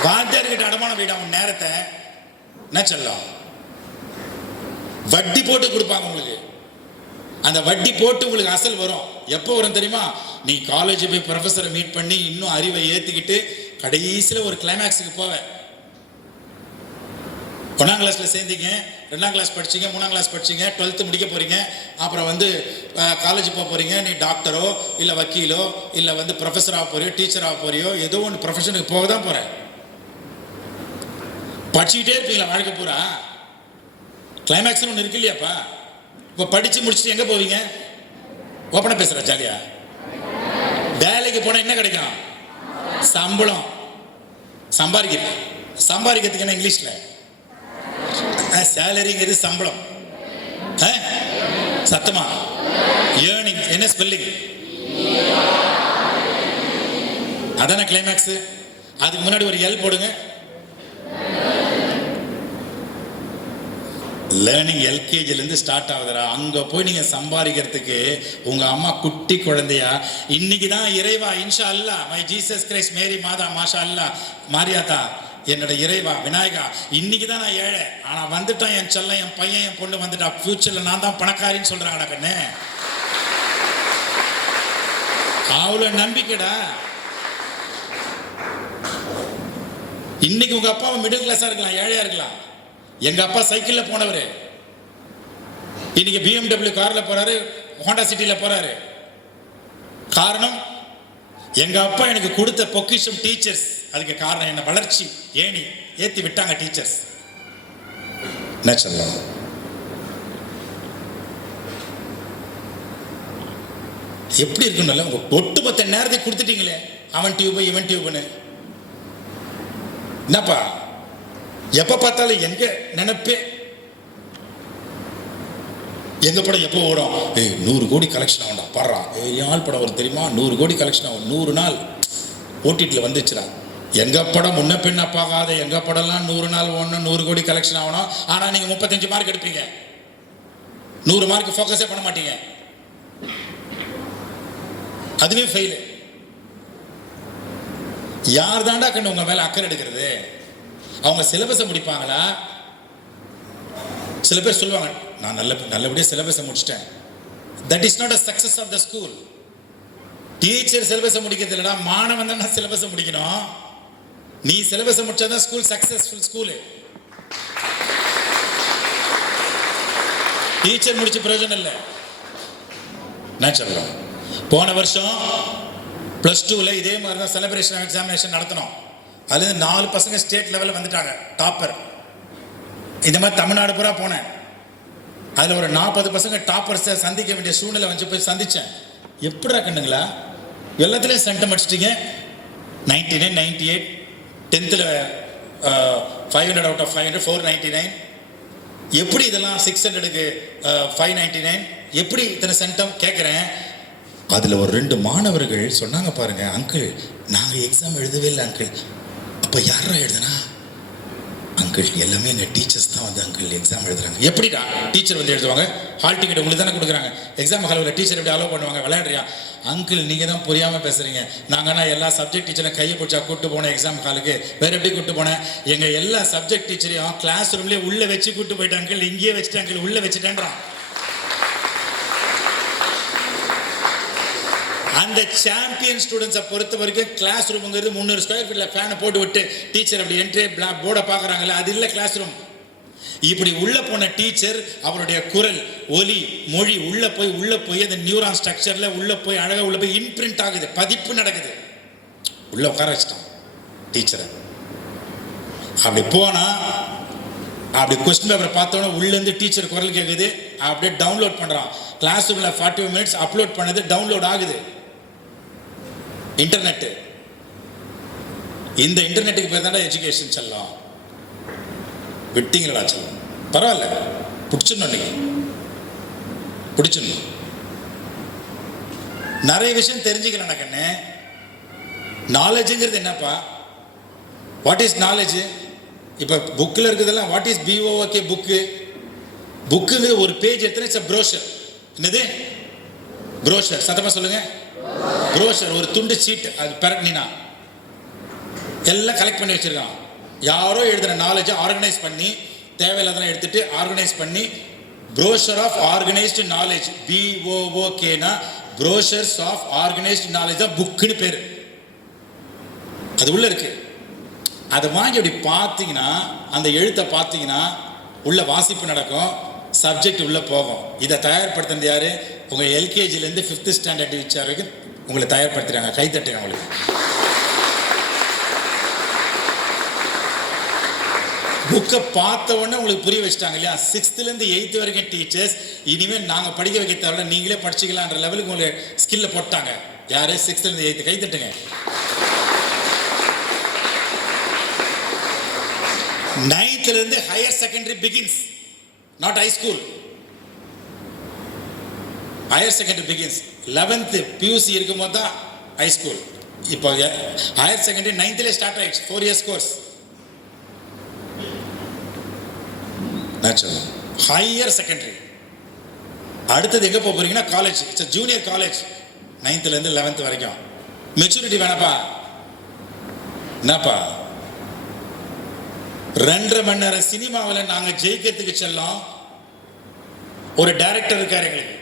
வாத்தியார்கிட்ட அடமானம் வைடா உன் நேரத்தை. என்ன சொல்லலாம்? வட்டி போட்டு கொடுப்பாங்க உங்களுக்கு. அந்த வட்டி போட்டு உங்களுக்கு அசல் வரும். எப்போ வரும் தெரியுமா? நீ காலேஜ் போய் ப்ரொஃபஸரை மீட் பண்ணி இன்னும் அறிவை ஏற்றிக்கிட்டு கடைசியில் ஒரு கிளைமேக்ஸுக்கு போவேன். 1ஆம் கிளாஸில் சேர்ந்தீங்க, 2ஆம் கிளாஸ் படிச்சிங்க, 3ஆம் கிளாஸ் படிச்சிங்க, 12th முடிக்க போகிறீங்க, அப்புறம் காலேஜ் போக போகிறீங்க. நீ டாக்டரோ இல்லை வக்கீலோ இல்லை ப்ரொஃபஸர் ஆக போறியோ டீச்சர் ஆக போறியோ ஏதோ ஒன்று ப்ரொஃபஷனுக்கு போக தான் போகிறேன். படிச்சுக்கிட்டே இருப்பீங்களா வாழ்க்கை பூரா? கிளைமேக்ஸ்னு ஒன்று இருக்கு இல்லையாப்பா? இப்போ படித்து முடிச்சுட்டு எங்கே போவீங்க? ஓப்பனாக பேசுகிற ஜாலியா. வேலைக்கு போனால் என்ன கிடைக்கும்? சம்பளம். சம்பாதிக்கிறதுக்கு என்ன இங்கிலீஷில்? சேலரிங்கிறது சம்பளம். சத்தமா ஏர்னிங் என்ன ஸ்பெல்லிங்? அதான கிளைமேக்ஸ். அதுக்கு முன்னாடி ஒரு எல் போடுங்க. லேர்னிங் எல்கேஜிலேருந்து ஸ்டார்ட் ஆகுதுரா. அங்கே போய் நீங்கள் சம்பாதிக்கிறதுக்கு உங்கள் அம்மா குட்டி குழந்தையா இன்னைக்கு தான் இறைவா இன்ஷா அல்லா மை ஜீசஸ் கிரைஸ்ட் மேரி மாதா மாஷா அல்லா மாரியாத்தா என்னோட இறைவா விநாயகா இன்னைக்கு தான் நான் ஏழை, ஆனால் வந்துட்டான் என் செல்லம், என் பையன், என் பொண்ணு வந்துட்டா, ஃபியூச்சரில் நான் தான் பணக்காரின்னு சொல்கிறாங்கடா கண்ணு. அவ்வளோ நம்பிக்கைடா. இன்னைக்கு உங்கள் அப்பா மிடில் கிளாஸாக இருக்கலாம், ஏழையாக இருக்கலாம். எங்க அப்பா சைக்கிளில் போனவர் இன்னைக்கு BMW கார்ல போறாரு, ஹோண்டா சிட்டில போறாரு. காரணம் எங்க அப்பா எனக்கு கொடுத்த பொக்கிஷம் டீச்சர்ஸ். அதுக்கு காரணம் என்ன? வளர்ச்சி ஏணி ஏத்தி விட்டாங்க டீச்சர்ஸ். என்ன சொல்லலாம்? எப்படி இருக்குன்னு உங்க ஒட்டுமொத்த நேரத்தை கொடுத்துட்டீங்களே. அவன் டியூப் இவன் டியூப்னு. என்னப்பா எப்ப பார்த்தாலும் எங்க நினைப்பே எங்க படம் எப்போ ஓடும்? 100 கோடி கலெக்ஷன் ஆகும்டா பாடுறான். யாழ் படம் ஒரு தெரியுமா? 100 கோடி கலெக்ஷன் ஆகும். 100 நாள் ஓடிடியில் வந்துச்சுடா. எங்க படம் முன்ன பின்ன பார்க்காத எங்க படம்லாம் 100 நாள் ஒன்று 100 கோடி கலெக்ஷன் ஆகணும். ஆனால் நீங்க 35 மார்க் எடுப்பீங்க, 100 மார்க் ஃபோக்கஸே பண்ண மாட்டீங்க. அதுவே ஃபெயிலு. யார் தாண்டா கண்டு உங்க மேல அக்கறை எடுக்கிறது? அவங்க சிலபஸை முடிப்பாங்களா? சில பேர் சொல்லுவாங்க நான் நல்லபடியாக சிலபஸை முடிச்சிட்டேன். That is not a success of the school. Teacher சிலபஸை முடிக்கிறது இல்லடா, மாணவன் தான் சிலபஸை முடிக்கணும். நீ சிலபஸை முடிச்சாதான் ஸ்கூல் சக்சஸ்ஃபுல் ஸ்கூலு. டீச்சர் முடிச்ச பிரயோஜனம் இல்லை. நான் சொல்றேன், போன வருஷம் +2ல இதே மாதிரி தான் செலிப்ரேஷன் எக்ஸாமினேஷன் நடத்தணும். அதுலேருந்து 4 பசங்க ஸ்டேட் லெவலில் வந்துட்டாங்க, டாப்பர். இந்த மாதிரி தமிழ்நாடு பூரா போனேன். அதில் ஒரு 40 பசங்க டாப்பர்ஸை சந்திக்க வேண்டிய சூழ்நிலை வந்து போய் சந்தித்தேன். எப்படிடா கண்ணுங்களா எல்லாத்துலேயும் சென்டம் அடிச்சிட்டிங்க. 99, 98, 10th 500 out of 500, 499. எப்படி இதெல்லாம் 600க்கு 599? எப்படி இத்தனை சென்டம் கேட்குறேன். அதில் ஒரு 2 மாணவர்கள் சொன்னாங்க பாருங்க, அங்கிள் நாங்கள் எக்ஸாம் எழுதவே இல்லை அங்கிள். அப்போ யாரா எழுதுனா? அங்கிள் எல்லாமே எங்கள் டீச்சர்ஸ் தான் வந்து அங்கிள் எக்ஸாம் எழுதுறாங்க. எப்படிடா டீச்சர் வந்து எழுதுவாங்க? ஹால் டிக்கெட் உங்களுக்கு தானே கொடுக்குறாங்க. எக்ஸாம் ஹாலில் டீச்சர் எப்படி அலோவ் பண்ணுவாங்க? விளையாடுறியா? அங்கிள் நீங்கள் தான் புரியாமல் பேசுகிறீங்க. நாங்கன்னா எல்லா சப்ஜெக்ட் டீச்சரை கையை பிடிச்சா கூப்பிட்டு போனேன் எக்ஸாம் ஹாலுக்கு. வேறு எப்படி கூப்பிட்டு போனேன்? எங்கள் எல்லா சப்ஜெக்ட் டீச்சரையும் கிளாஸ் ரூம்லேயே உள்ளே வச்சு கூப்பிட்டு போயிட்டு அங்கிள் இங்கேயே வச்சுட்டு அங்கிள் உள்ளே வச்சுட்டேன்றான். அந்த சாம்பியன் ஸ்டூடெண்ட்ஸை பொறுத்த வரைக்கும் கிளாஸ் ரூமுங்கிறது 300 ஸ்கொயர் ஃபீட்டில் ஃபேனை போட்டு விட்டு டீச்சர் அப்படி என்ட்ரி போர்டை பார்க்குறாங்கல்ல, அது இல்லை கிளாஸ் ரூம். இப்படி உள்ளே போன டீச்சர் அவருடைய குரல், ஒலி, மொழி உள்ளே போய் அந்த நியூரான் ஸ்ட்ரக்சரில் உள்ளே போய் அழகாக உள்ளே போய் இன்பிரிண்ட் ஆகுது, பதிப்பு நடக்குது. உள்ளே உட்கார வச்சிட்டான் டீச்சரை. அப்படி போனால் அப்படி கொஸ்டின் பேப்பரை பார்த்தோன்னா உள்ளேருந்து டீச்சர் குரல் கேட்குது. அப்படியே டவுன்லோட் பண்ணுறான். கிளாஸ் ரூமில் 45 மினிட்ஸ் அப்லோட் பண்ணது டவுன்லோட் ஆகுது. இன்டர்நெட். இந்த இன்டர்நெட்டுக்கு பேர் தானே எஜுகேஷன் செல்லம். விட்டீங்களா செல்லம்? பரவாயில்ல, பிடிச்சிடணும். நீங்க பிடிச்சிடணும். நிறைய விஷயம் தெரிஞ்சுக்கலாம் கண்ணு. நாலேஜுங்கிறது என்னப்பா? What is knowledge? இப்போ புக்கில் இருக்குதெல்லாம் வாட் இஸ் BOOK புக்கு? புக்குங்கிறது ஒரு பேஜ் எடுத்தா இட்ஸ் ப்ரோஷர். என்னது ப்ரோஷர்? சத்தமாக சொல்லுங்க. ப்ரோஷர் ஒரு துண்டு சீட். அது பெரட்னினா எல்லாம் கலெக்ட் பண்ணி வச்சிருக்கான். யாரோ எழுதுன நாலேஜை ஆர்கனைஸ் பண்ணி தேவையில்லாதெல்லாம் எடுத்துட்டு ஆர்கனைஸ் பண்ணி ப்ரோஷர் ஆஃப் ஆர்கனைஸ்டு நாலேஜ், BOOKனா ப்ரோஷர்ஸ் ஆஃப் ஆர்கனைஸ்டு நாலேஜ் தான் புக்குன்னு பேர். அது உள்ள இருக்கு. அதை வாங்கி அப்படி பார்த்தீங்கன்னா அந்த எழுத்தை பார்த்தீங்கன்னா உள்ள வாசிப்பு நடக்கும், சப்ஜெக்ட் உள்ள போகும். இதை தயார்படுத்துறது யாரு? உங்க LKGலேருந்து 5th ஸ்டாண்டர்ட் டீச்சர் வரைக்கும் உங்களை தயார்படுத்துறாங்க. கைத்தட்டுங்க உங்களுக்கு. புக்கை பார்த்த உடனே உங்களுக்கு புரிய வச்சுட்டாங்க இல்லையா? 6th இருந்து 8th வரைக்கும் டீச்சர்ஸ் இனிமேல் நாங்கள் படிக்க வைக்க தேவையில்ல, நீங்களே படிச்சுக்கலான்ற லெவலுக்கு உங்களுக்கு ஸ்கில்ல போட்டாங்க. யாரு? 6th இருந்து 8th. கை தட்டுங்க. 9th இருந்து higher secondary begins, not high school. Higher secondary begins. 11th PUC இருக்கும்போது தான் ஹை ஸ்கூல். இப்போ ஹையர் செகண்டரி 9th ஸ்டார்ட் ஆயிடுச்சு. 4 years கோர்ஸ். Higher secondary. அடுத்தது எங்க போறீங்கன்னா college. It's junior college. 9th இருந்து 11th வரைக்கும். மெச்சூரிட்டி வேணாப்பா. என்னப்பா 2.5 மணி நேரம் சினிமாவில் நாங்க ஜெயிக்கிறதுக்கு செல்லும். ஒரு டைரக்டர் இருக்காரு எங்களுக்கு,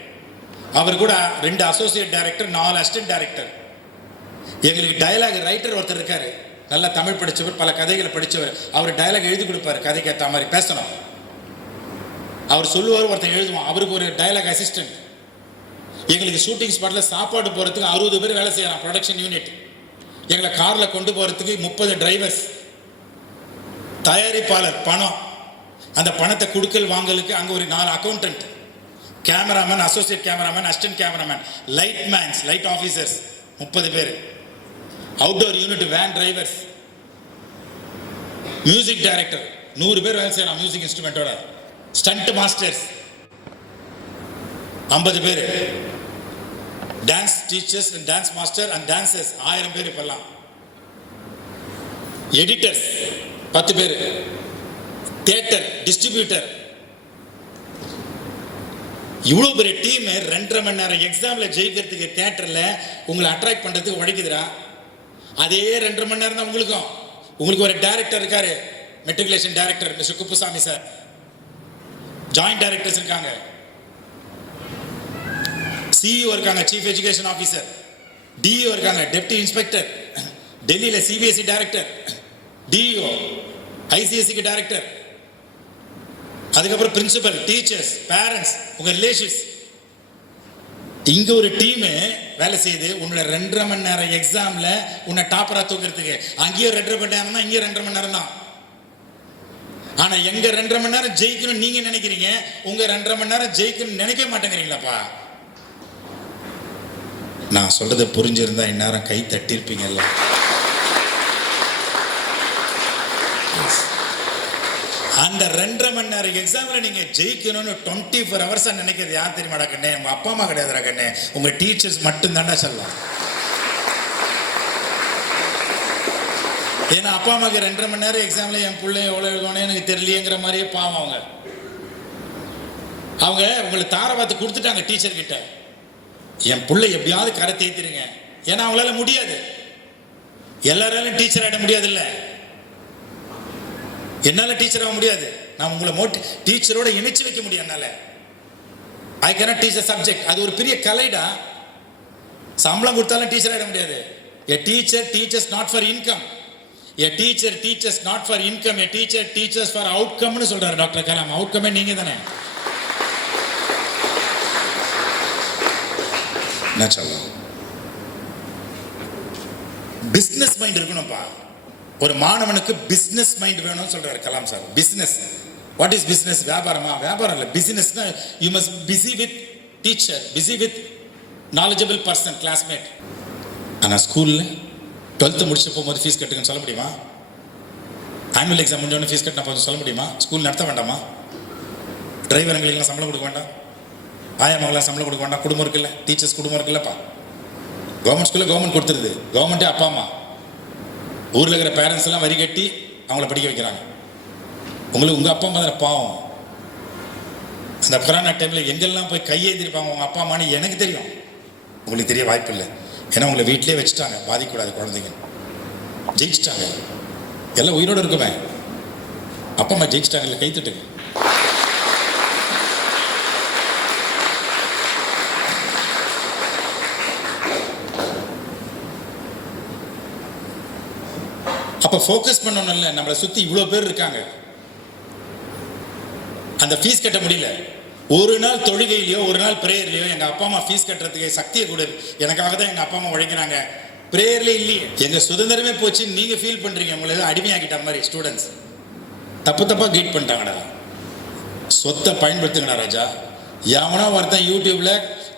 அவர் கூட 2 அசோசியேட் டைரக்டர், 4 அசிஸ்டன்ட் டைரக்டர். எங்களுக்கு டயலாக் ரைட்டர் ஒருத்தர் இருக்காரு, நல்லா தமிழ் படிச்சவர், பல கதைகளை படிச்சவர். அவர் டயலாக் எழுதி கொடுப்பாரு, கதைக்கு ஏற்ற மாதிரி பேசணும். அவர் சொல்லுவார், ஒருத்தர் எழுதுவான். அவருக்கு ஒரு டயலாக் அசிஸ்டன்ட். எங்களுக்கு ஷூட்டிங் ஸ்பாட்ல சாப்பாடு போறதுக்கு 60 பேர் வேலை செய்யலாம். Production unit. எங்களை கார்ல கொண்டு போறதுக்கு 30 டிரைவர்ஸ். தயாரிப்பாளர் பணம், அந்த பணத்தை கொடுக்கல் வாங்கலுக்கு அங்க ஒரு 4 accountant, cameraman, associate cameraman, assistant cameraman, light mans, light officers 30 பேர், outdoor unit van drivers, music director 100 பேர் வேலை செய்யலாம் மியூசிக் இன்ஸ்ட்ருமெண்டோட, ஸ்டண்ட் மாஸ்டர்ஸ் 50 பேர், dance teachers and dance master and dancers 1000 பேர் இப்பெல்லாம், எடிட்டர்ஸ் 10 பேர், தியேட்டர் டிஸ்ட்ரிபியூட்டர். இவ்வளவு பெரிய டீம் 2.5 மணி நேரம் எக்ஸாம்ல ஜெயிக்கிறதுக்கு தியேட்டர்ல உங்களை அட்ராக்ட் பண்றதுக்கு உழைக்குதுரா. அதே 2.5 மணி நேரம் தான் உங்களுக்கும். உங்களுக்கு ஒரு டைரக்டர் இருக்காரு, matriculation director mister Kuppusamy sir. Joint directors இருக்காங்க, சிஇஓ இருக்காங்க, சீஃப் எஜுகேஷன் ஆஃபீஸர், டிஇஓ இருக்காங்க, டெப்டி இன்ஸ்பெக்டர், டெல்லியில சிபிஎஸ்இ டைரக்டர், டிஇஓ, ஐசிஎஸ்சிக்கு டைரக்டர், அதுக்கப்புறம் பிரின்சிபல், டீச்சர்ஸ், பேரண்ட்ஸ், உங்க ரிலேஷன்ஸ். இங்க ஒரு டீம் வேலை செய்யுது உன்னோட 2.5 மணி நேரம் எக்ஸாம்ல உன்னை டாப்பரா தூக்குறதுக்கு. அங்கேயும் 2.5 மணி நேரம் தான், இங்கேயும் 2.5 மணி நேரம் தான். ஆனா எங்க 2.5 மணி நேரம் ஜெயிக்கணும் நீங்க நினைக்கிறீங்க, உங்க 2.5 மணி நேரம் ஜெயிக்கணும் நினைக்க மாட்டேங்கிறீங்களாப்பா. நான் சொல்றதை புரிஞ்சிருந்தா இந்நேரம் கை தட்டிருப்பீங்கல்ல. அந்த 2.5 மணி நேரம் எக்ஸாம்ல நீங்க ஜெயிக்கணும்னு 24 hours நினைக்கிறது யார் தெரியுமாடா கண்ணே? உங்க அப்பா அம்மா கிடையாதுடா கண்ணே, உங்க டீச்சர்ஸ் மட்டும் தாண்டா சொல்லலாம். ஏன்னா அப்பா அம்மாக்கு 2.5 மணி நேரம் எக்ஸாம்ல என் பிள்ளை எவ்வளவு எழுதணும் எனக்கு தெரியலையேங்கிற மாதிரியே பாவம். அவங்க உங்களை தார பார்த்து கொடுத்துட்டாங்க டீச்சர் கிட்ட, என் பிள்ளை எப்படியாவது கரை தேய்த்திருங்க. ஏன்னா அவங்களால முடியாது, எல்லாராலும் டீச்சர் ஆகிட முடியாது. இல்ல என்னால டீச்சர் ஆக முடியாது, நான் உங்களை டீச்சரோட இணைச்சு வைக்க முடியும் என்னால. I cannot teach a subject. அது ஒரு பெரிய கலைடா. சம்பளம் கொடுத்தாலும் டீச்சர் ஆகிட முடியாது. A teacher teaches not for income. A teacher teaches not for income. A teacher teaches for outcome னு சொல்றாரு டாக்டர் கலாம். அவுட்கமே நீங்க தானே. என்ன சொல்லலாம்? பிசினஸ் மைண்ட் இருக்கணும்ப்பா. ஒரு மாணவனுக்கு பிசினஸ் மைண்ட் வேணும்னு சொல்றாரு Kalam sir. Business, what is business? வியாபாரமா? வியாபாரம் இல்லை. பிசினஸ்னா you must busy with teacher, busy with knowledgeable person, classmate. ஆனால் ஸ்கூலில் 12th முடிச்சு போகும்போது ஃபீஸ் கட்டுங்கன்னு சொல்ல முடியுமா? ஆனுவல் எக்ஸாம் முடிஞ்சோடனே ஃபீஸ் கட்டினா போதும் சொல்ல முடியுமா? ஸ்கூல் நடத்த வேண்டாமா? டிரைவருங்களுக்கெல்லாம் சம்பளம் கொடுக்க வேண்டாம்? ஆயாமங்களாம் சம்பளம் கொடுக்க வேண்டாம்? குடும்பம் இருக்குல்ல, டீச்சர்ஸ் குடும்பம் இருக்குல்லப்பா. கவர்மெண்ட் ஸ்கூலில் கவர்மெண்ட் கொடுத்துருது, கவர்மெண்ட்டே அப்பா அம்மா. ஊரில் இருக்கிற பேரண்ட்ஸ் எல்லாம் வரி கட்டி அவங்கள படிக்க வைக்கிறாங்க. உங்களுக்கு உங்கள் அப்பா அம்மா தான் பாவம். அந்த கொரோனா டைமில் எங்கெல்லாம் போய் கையெழுந்திருப்பாங்க உங்கள் அப்பா அம்மான்னு எனக்கு தெரியும், உங்களுக்கு தெரிய வாய்ப்பு இல்லை. ஏன்னா உங்களை வீட்டிலே வச்சுட்டாங்க, பாதிக்கக்கூடாது குழந்தைங்க. ஜெயிச்சிட்டாங்க, எல்லாம் உயிரோடு இருக்குமே. அப்பா அம்மா ஜெயிச்சிட்டாங்கல்ல, கை தட்டுங்க. அப்ப ஃபோக்கஸ் பண்ணணும்ல. நம்மளை சுத்தி இவ்வளவு பேர் இருக்காங்க, அந்த ஃபீஸ் கட்ட முடியல. ஒரு நாள் தொழுகையிலையோ ஒரு நாள் பிரேயர்லையோ எங்க அப்பா அம்மா ஃபீஸ் கட்டுறதுக்கு சக்தியை கொடு, எனக்காக தான் எங்க அப்பா அம்மா உழைக்கிறாங்க. பிரேயர்ல இல்லையே, எங்க சுதந்திரமே போச்சு நீங்க ஃபீல் பண்றீங்க. உங்களை அடிமையாக்கிட்ட மாதிரி ஸ்டூடெண்ட்ஸ். தப்பாக கீட் பண்ணிட்டாங்கடா. சொத்தை பயன்படுத்துங்கடா ராஜா. எவனோ ஒருத்தன் யூடியூப்ல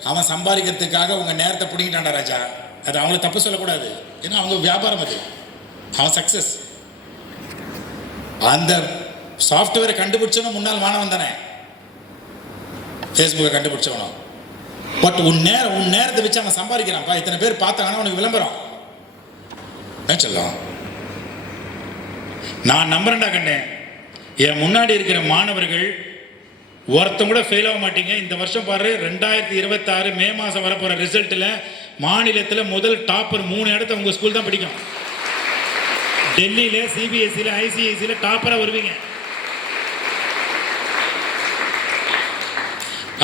அவன் சம்பாதிக்கிறதுக்காக உங்கள் நேரத்தை பிடிங்கிட்டான்டா ராஜா. அது அவங்கள தப்பு சொல்லக்கூடாது, ஏன்னா அவங்க வியாபாரம் அது, அவன் சக்ஸஸ். அந்த சாஃப்ட்வேரை கண்டுபிடிச்சவனும் முன்னாள் மாணவன் தானே, ஃபேஸ்புக்கை கண்டுபிடிச்சவனும். பட் உன் நேரத்தை வச்சு அவன் சம்பாதிக்கிறான்ப்பா. இத்தனை பேர் பார்த்தாங்கன்னா உனக்கு விளம்பரம் சொல்லும். நான் நம்புறேன்டா கண்ணே, என் முன்னாடி இருக்கிற மாணவர்கள் ஒருத்தம் கூட ஃபெயில் ஆக மாட்டீங்க. இந்த வருஷம் பாரு, 2026 மே மாதம் வரப்போகிற ரிசல்ட்டில் மாநிலத்தில் முதல் டாப்பர் 3 இடத்த உங்கள் ஸ்கூல் தான் பிடிக்கும். டெல்லியில், சிபிஎஸ்சியில், ஐசிஐசியில் டாப்பராக வருவீங்க.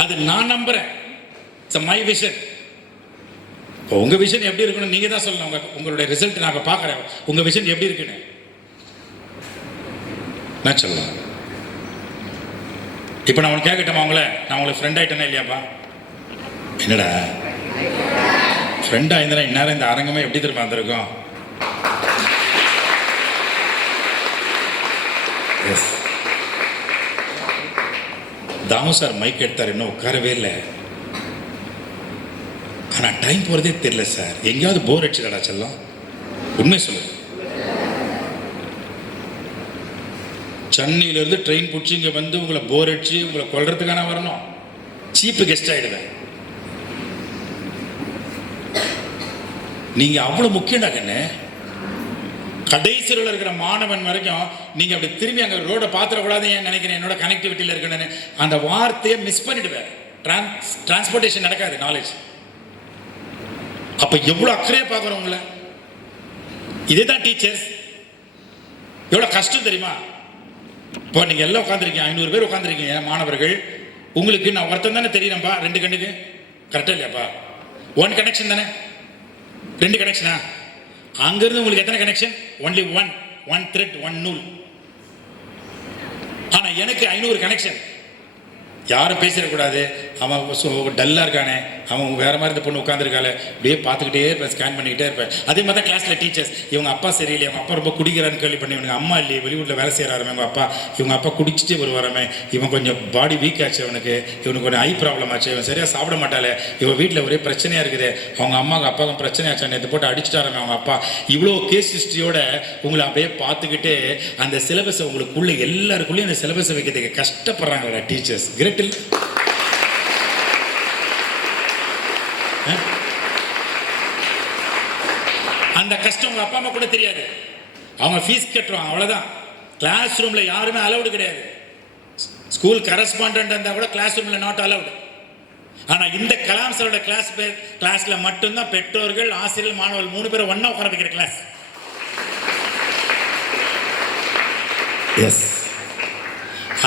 அது நான் நம்புகிறேன். It's my vision. இப்போ உங்கள் விஷன் எப்படி இருக்குன்னு நீங்கள் தான் சொல்லணும். உங்களுடைய ரிசல்ட் நான் இப்போ பார்க்குறேன், உங்கள் விஷன் எப்படி இருக்குன்னு நான் சொல்லலாம். இப்போ நான் உனக்கு கேட்கட்டேமா? நான் உங்களுக்கு ஃப்ரெண்ட் ஆகிட்டேனா இல்லையாப்பா? என்னடா ஃப்ரெண்ட் ஆயிருந்தா இந்நேரம் இந்த அரங்கமே எப்படி திரும்ப வந்திருக்கும்? எஸ், தாமு சார் மைக் எடுத்தார், இன்னும் உட்காரவே இல்லை. ஆனால் டைம் போகிறதே தெரியல சார். எங்கேயாவது போர் அடிச்சுடா செல்லம், உண்மை சொல்லு. சென்னையிலேருந்து ட்ரெயின் பிடிச்சி இங்கே வந்து உங்களை போர் அடிச்சு உங்களை கொல்றதுக்கான வரணும். சீப்பு கெஸ்ட் ஆகிடுவேன். நீங்கள் அவ்வளோ முக்கியம்டா கண்ணு. கடைசியில் இருக்கிற மாணவன் வரைக்கும் நீங்கள் அப்படி திரும்பி அங்கே ரோடை பார்த்துடக்கூடாதுன்னு நினைக்கிறேன். என்னோட கனெக்டிவிட்டியில் இருக்கணும்னு அந்த வார்த்தையை மிஸ் பண்ணிடுவேன். டிரான்ஸ்போர்ட்டேஷன் நடக்காது, நாலேஜ். அப்போ எவ்வளோ அக்கறையாக பார்க்குறோம் உங்களை. இதே தான் டீச்சர்ஸ். எவ்வளோ கஷ்டம் தெரியுமா? இப்போ நீங்கள் எல்லாம் உட்காந்துருக்கீங்க, 500 பேர் உட்காந்துருக்கீங்க மாணவர்கள். உங்களுக்கு நான் ஒருத்தன் தானே தெரியுறேன்ப்பா, 2 கண்ணுக்கு. கரெக்டாக இல்லையாப்பா? 1 கனெக்ஷன் தானே, 2 கனெக்ஷனா? அங்கிருந்து உங்களுக்கு எத்தனை கனெக்ஷன்? ஒன்லி ஒன் த்ரெட், 1 நூல். ஆனால் எனக்கு 500 கனெக்ஷன். யாரும் பேசிடக்கூடாது. அவன் டல்லாக இருக்கானே, அவன் வேறு மாதிரி இந்த பொண்ணு உட்காந்துருக்காள், அப்படியே பார்த்துக்கிட்டே இருப்பேன், ஸ்கேன் பண்ணிக்கிட்டே இருப்பேன். அதே மாதிரி தான் கிளாஸில் டீச்சர்ஸ். இவங்க அப்பா சரியில்லை, அவங்க அப்பா ரொம்ப குடிக்கிறான்னு கேள்வி பண்ணி, இவனுக்கு அம்மா இல்லையே, வெளியூரில் வேலை செய்கிறாருமே அவங்க அப்பா, இவங்க அப்பா குடிச்சிட்டே வருவாரமே, இவன் கொஞ்சம் பாடி வீக் ஆச்சு, இவனுக்கு கொஞ்சம் ஐ ப்ராப்ளம் ஆச்சு, இவன் சரியாக சாப்பிட மாட்டாளே, இவன் வீட்டில் ஒரே பிரச்சனையாக இருக்குது, அவங்க அம்மாவுக்கு அப்பாவுக்கும் பிரச்சனை ஆச்சு, நேற்று போட்டு அடிச்சுட்டாருமே அவங்க அப்பா. இவ்வளோ கேஸ் ஹிஸ்ட்ரியோட உங்களை அப்படியே பார்த்துக்கிட்டு அந்த சிலபஸை உங்களுக்குள்ளே எல்லாருக்குள்ளேயும் அந்த சிலபஸை வைக்கிறதுக்கு கஷ்டப்படுறாங்களா டீச்சர்ஸ்? கிரேட்டில். அந்த கஷ்டம் உங்க அப்பா அம்மா கூட தெரியாது. அவங்க ஃபீஸ் கட்டுறோம், அவ்வளவுதான். கிளாஸ் ரூம்ல யாருமே அலவுடு கிடையாது. ஸ்கூல் கரஸ்பாண்டன்ட் இருந்தால் கூட கிளாஸ் ரூம்ல நாட் அலவுடு. ஆனா இந்த கலாம் சாரோட கிளாஸ்ல மட்டும்தான் பெற்றோர்கள், ஆசிரியர்கள், மாணவர்கள் 3 பேரும் ஒண்ணா உட்கார வைக்கிற கிளாஸ். எஸ்.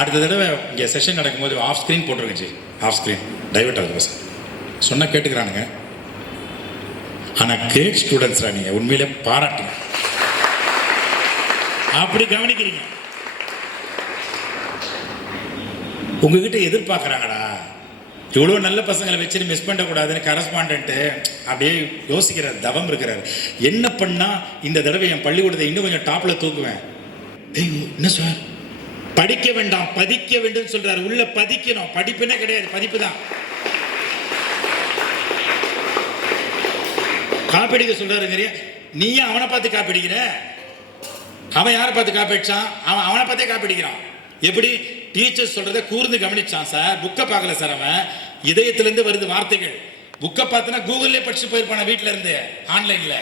அடுத்த தடவை இங்கே செஷன் நடக்கும்போது ஆஃப் ஸ்க்ரீன் போட்டிருக்கேன். ஆஃப் ஸ்க்ரீன் டைவர்ட் ஆகுது சார். சொன்னால் கேட்டுக்கிறானுங்க. ஆனால் கிரேட் ஸ்டூடெண்ட்ஸ்ரா, நீங்கள் உண்மையிலே பாராட்டுங்க. அப்படி கவனிக்கிறீங்க. உங்ககிட்ட எதிர்பார்க்குறாங்கடா. இவ்வளோ நல்ல பசங்களை வச்சுட்டு மிஸ் பண்ணக்கூடாதுன்னு கரஸ்பாண்டன்ட்டு அப்படியே யோசிக்கிறார், தவம் இருக்கிறார். என்ன பண்ணால் இந்த தடவை என் பள்ளிக்கூடத்தை இன்னும் கொஞ்சம் டாப்பில் தூக்குவேன். என்ன சார், படிக்க வேண்டாம் பதிக்க வேண்டும் சொல்றாரு. உள்ள பதிக்கணும். படிப்புனே கிடையாது, பதிப்பு தான். காப்பீடிக்க சொல்றாரு. நீ அவனை பார்த்து காப்பீடிக்கிற? அவன் யாரை பார்த்து காப்பீடிச்சான்? அவனை பார்த்தே காப்பீடிக்கிறான். எப்படி? டீச்சர் சொல்றதை கூர்ந்து கவனிச்சான் சார். புக்கை பார்க்கல சார். அவன் இதயத்திலிருந்து வருது வார்த்தைகள். புக்கை பார்த்துனா கூகுள்லேயே படிச்சு போயிருப்பான வீட்டில இருந்து, ஆன்லைன்ல.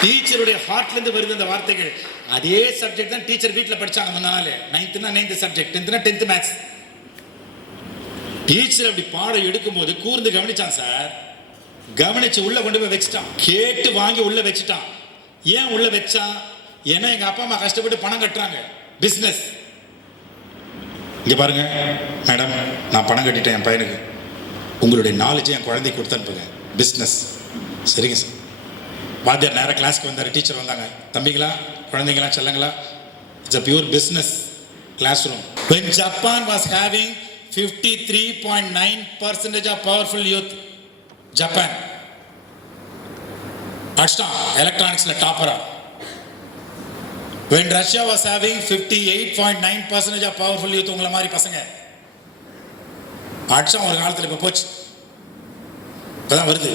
டீச்சருடைய ஹார்ட்ல இருந்து வருது அந்த வார்த்தைகள். அதே சப்ஜெக்ட் தான் டீச்சர் வீட்டில் படிச்சாங்க முன்னாலே. 9th subject, 10th maths. Teacher அப்படி பாடம் எடுக்கும்போது கூர்ந்து கவனிச்சான் சார். கவனிச்சு உள்ள கொண்டு போய் வச்சுட்டான். கேட்டு வாங்கி உள்ள வச்சுட்டான். ஏன் உள்ள வச்சான்? ஏன்னா எங்க அப்பா அம்மா கஷ்டப்பட்டு பணம் கட்டுறாங்க, பிசினஸ். இங்க பாருங்க மேடம், நான் பணம் கட்டிட்டேன் என் பையனுக்கு. உங்களுடைய நாலேஜை என் குழந்தைக்கு கொடுத்து அனுப்புங்க. பிசினஸ். சரிங்க சார். வாத்தியார் நேராக கிளாஸ்க்கு வந்தார். டீச்சர் வந்தாங்க. தம்பிங்களா, குழந்தைங்களா, செல்லங்களா, it's a pure business classroom. When Japan was having 53.9% of powerful youth, Japan அடிச்சிட்டான் எலக்ட்ரானிக்ஸ்ல டாப்பரா. when Russia was having 58.9% of powerful youth, உங்களை மாதிரி பசங்க அடிச்சா ஒரு காலத்தில் இப்போ போச்சு, இப்போதான் வருது.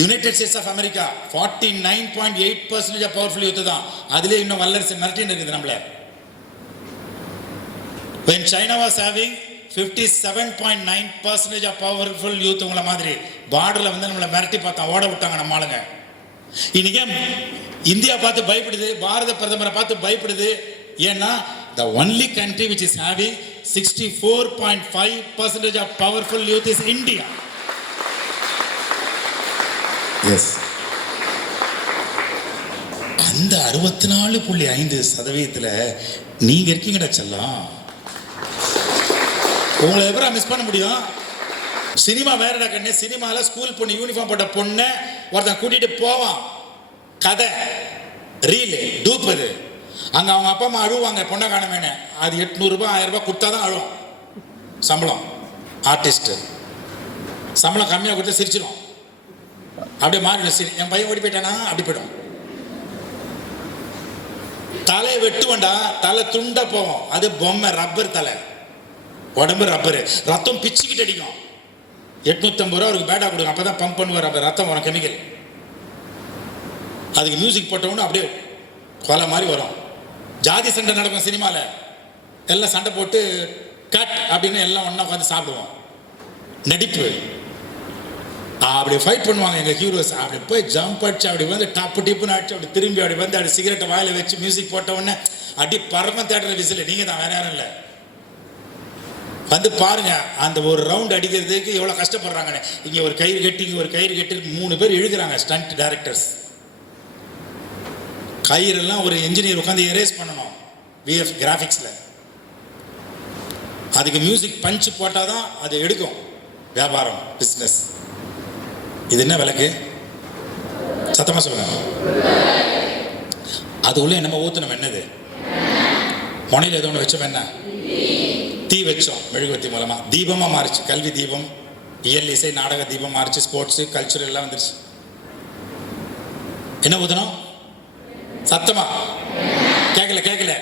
United States of America 49.8% of powerful youth தான், அதிலே இன்னும் வல்லரசு மிரட்டின்னு இருக்குது நம்மள. when China was having 57.9% of powerful youth, உங்களை மாதிரி பார்டரில் வந்து நம்மளை மிரட்டி பார்த்தா ஓட விட்டாங்க நம்ம ஆளுங்க. இன்னைக்கு இந்தியா பார்த்து பயப்படுது, பாரத பிரதமரை பார்த்து பயப்படுது. ஏன்னா the only country which is having 64.5% of powerful youth is India. Yes. அந்த 64.5% நீங்க இருக்கீங்கடா செல்லம். உங்களை எப்பரா மிஸ் பண்ண முடியும்? சினிமா வேறடா கண்ணே. சினிமாவில் ஸ்கூல் பொண்ணு யூனிஃபார்ம் போட்ட பொண்ணை ஒருத்தன் கூட்டிட்டு போவான், கதை ரீல் டூப்பது. அங்கே அவங்க அப்பா அம்மா அழுவாங்க பொண்ணை காணமேனு. அது 800 ரூபாய் 1000 ரூபாய் கொடுத்தா தான் அழுவோம். சம்பளம் ஆர்டிஸ்ட் சம்பளம் கம்மியாக கொடுத்து சிரிச்சிடும். அப்படியே மாறிடும். சரி என் பையன் ஓடி போயிட்டானா அப்படி போயிடும். தலையை வெட்டுவண்டா, தலை துண்டா போவோம். அது பொம்மை ரப்பர் தலை, உடம்பு ரப்பரு, ரத்தம் பிச்சுக்கிட்டு அடிக்கும். 850 ரூபா அவருக்கு பேட்டா கொடுங்க, அப்போ தான் பம்ப் பண்ணுவார். அப்போ ரத்தம் வரும், கெமிக்கல். அதுக்கு மியூசிக் போட்டவொன்னு அப்படியே கொலை மாதிரி வரும். ஜாதி சண்டை நடக்கும் சினிமாவில். எல்லாம் சண்டை போட்டு கட் அப்படின்னு எல்லாம் ஒன்றா உட்காந்து சாப்பிடுவோம். நடிப்பு அப்படி ஃபைட் பண்ணுவாங்க எங்கள் ஹீரோஸ். அப்படி போய் ஜம்ப் அடிச்சு அப்படி வந்து டப்பு டிப்புன்னு அடிச்சு அப்படி திரும்பி அப்படி வந்து அப்படி சிகரெட்டை வாயில் வச்சு மியூசிக் போட்டவுடனே அடி பரம தேட்டர் விசில். நீங்கள் தான், வேற யாரும் இல்லை. வந்து பாருங்க அந்த ஒரு ரவுண்ட் அடிக்கிறதுக்கு எவ்வளோ கஷ்டப்படுறாங்கன்னு. இங்கே ஒரு கயிறு கட்டி, இங்கே ஒரு கயிறு கட்டி 3 பேர் இழுக்கிறாங்க ஸ்டண்ட் டைரக்டர்ஸ். கயிறெல்லாம் ஒரு என்ஜினியர் உட்காந்து எரேஸ் பண்ணணும் விஎஃப் கிராஃபிக்ஸில். அதுக்கு மியூசிக் பஞ்ச் போட்டால் தான் அது எடுக்கும். வியாபாரம், பிஸ்னஸ். இது என்ன விளக்கு? சத்தமாக சொல்லுங்க. அது உள்ள என்னமோ ஊற்றணும். என்னது? முனையில் ஏதோ ஒன்று வச்சோம். என்ன? தீ வச்சோம். மெழுகுவர்த்தி மூலமாக தீபமாக மாறிச்சு. கல்வி தீபம், இயல் இசை நாடக தீபம் மாறிச்சு. ஸ்போர்ட்ஸு கல்ச்சுரல் எல்லாம் வந்துருச்சு. என்ன ஊற்றணும்? சத்தமா கேட்கல.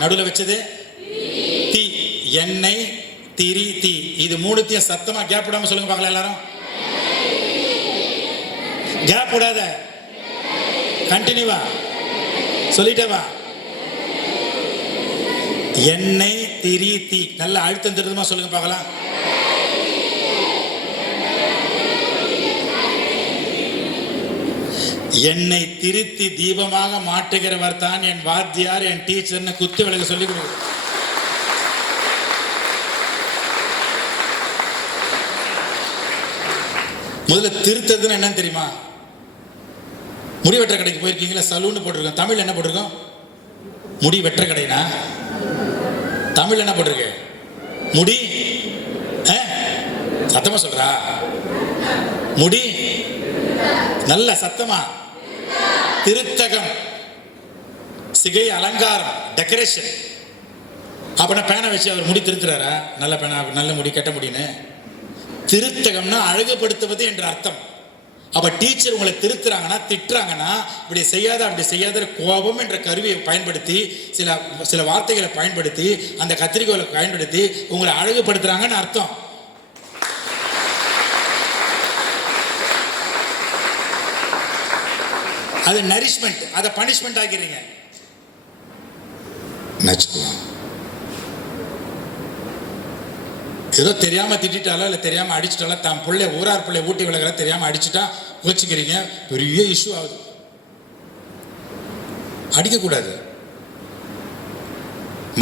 நடுவில் வச்சது தீ, எண்ணெய், திரி, தீ. இது 3த்தையும் சத்தமா கேப் விடாம சொல்லுங்க பார்க்கலாம் எல்லாரும். கேப் விடாத, கண்டினியூவா சொல்லிட்டே வா. எண்ணெய், திரி, தீ. நல்ல அழுத்தம் திருத்தமா சொல்லுங்க பார்க்கலாம். என்னை திருத்தி தீபமாக மாற்றுகிறவர் தான் என் வாத்தியார், என் டீச்சர்னு குத்து விளக்க சொல்லி கொடுங்க. முதல்ல திருத்ததுன்னு என்னன்னு தெரியுமா? முடி வெட்டுற கடைக்கு போயிருக்கீங்களா? சலூன் போட்டிருக்கோம். தமிழ் என்ன போட்டிருக்கோம்? முடி வெட்டுற கடைனா தமிழ் என்ன போட்டிருக்கு? முடி. சத்தமா சொல்றா. முடி. நல்ல சத்தமா. திருத்தகம், சிகை, அலங்காரம், டெக்கரேஷன். அப்படின்னா பேனை வச்சு அவர் முடி திருத்துறாரா? நல்ல பேனா, நல்ல முடி, கெட்ட முடின்னு. திருத்தகம்னா அழகுபடுத்துவது என்ற அர்த்தம். அப்ப டீச்சர் உங்களை திருத்துறாங்கன்னா, திட்டுறாங்கன்னா, இப்படி செய்யாத அப்படி செய்யாத கோபம் என்ற கருவியை பயன்படுத்தி சில வார்த்தைகளை பயன்படுத்தி அந்த கத்திரிக்கோலை பயன்படுத்தி உங்களை அழகுபடுத்துறாங்கன்னு அர்த்தம். அது நரிஷ்மெண்ட். அதை பனிஷ்மெண்ட் ஆகிறீங்க. ஏதோ தெரியாம திட்டாலோ இல்லை தெரியாம அடிச்சுட்டாலோ, தான் பிள்ளை ஊரார் பிள்ளை ஊட்டி விலகிற தெரியாம அடிச்சுட்டா கோச்சிக்கிறீங்க, பெரிய இஷ்யூ ஆகுது. அடிக்கக்கூடாது.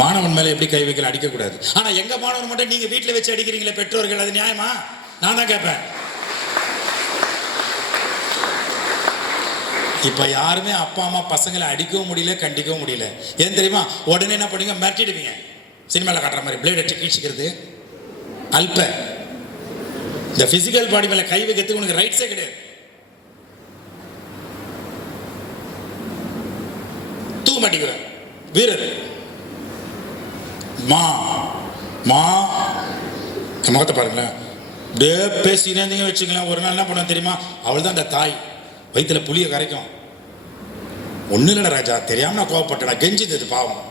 மாணவன் மேலே எப்படி கை வைக்கல? அடிக்கக்கூடாது. ஆனா எங்க மாணவன் மட்டும் நீங்க வீட்டில் வச்சு அடிக்கிறீங்களே பெற்றோர்கள், அது நியாயமா? நான் தான் கேட்பேன். இப்ப யாருமே அப்பா அம்மா பசங்களை அடிக்கவும் முடியல, கண்டிக்கவும் முடியல. ஏன் தெரியுமா? உடனே என்ன பண்ணுவீங்க? மிரட்டிடுவீங்க. சினிமாவில் காட்டுற மாதிரி பிளேட் அடிச்சு கீழ்ச்சிக்கிறது. அல்ப இந்த பிசிக்கல் பாடி மேல கை வைக்கிறதுக்கு உனக்கு ரைட்ஸே கிடையாது. தூக்க மாட்டேங்கிற வீரர் மா மா முகத்தை பாருங்களேன். அப்படியே பேசினே வச்சுக்கலாம். ஒரு நாள் என்ன பண்ண தெரியுமா? அவள் தான் அந்த தாய் வயிற்றுல புளியை கரைக்கும். ஒன்றும் இல்லைடா ராஜா, தெரியாம நான் கோவப்பட்டேன், கெஞ்சிது பாவம்,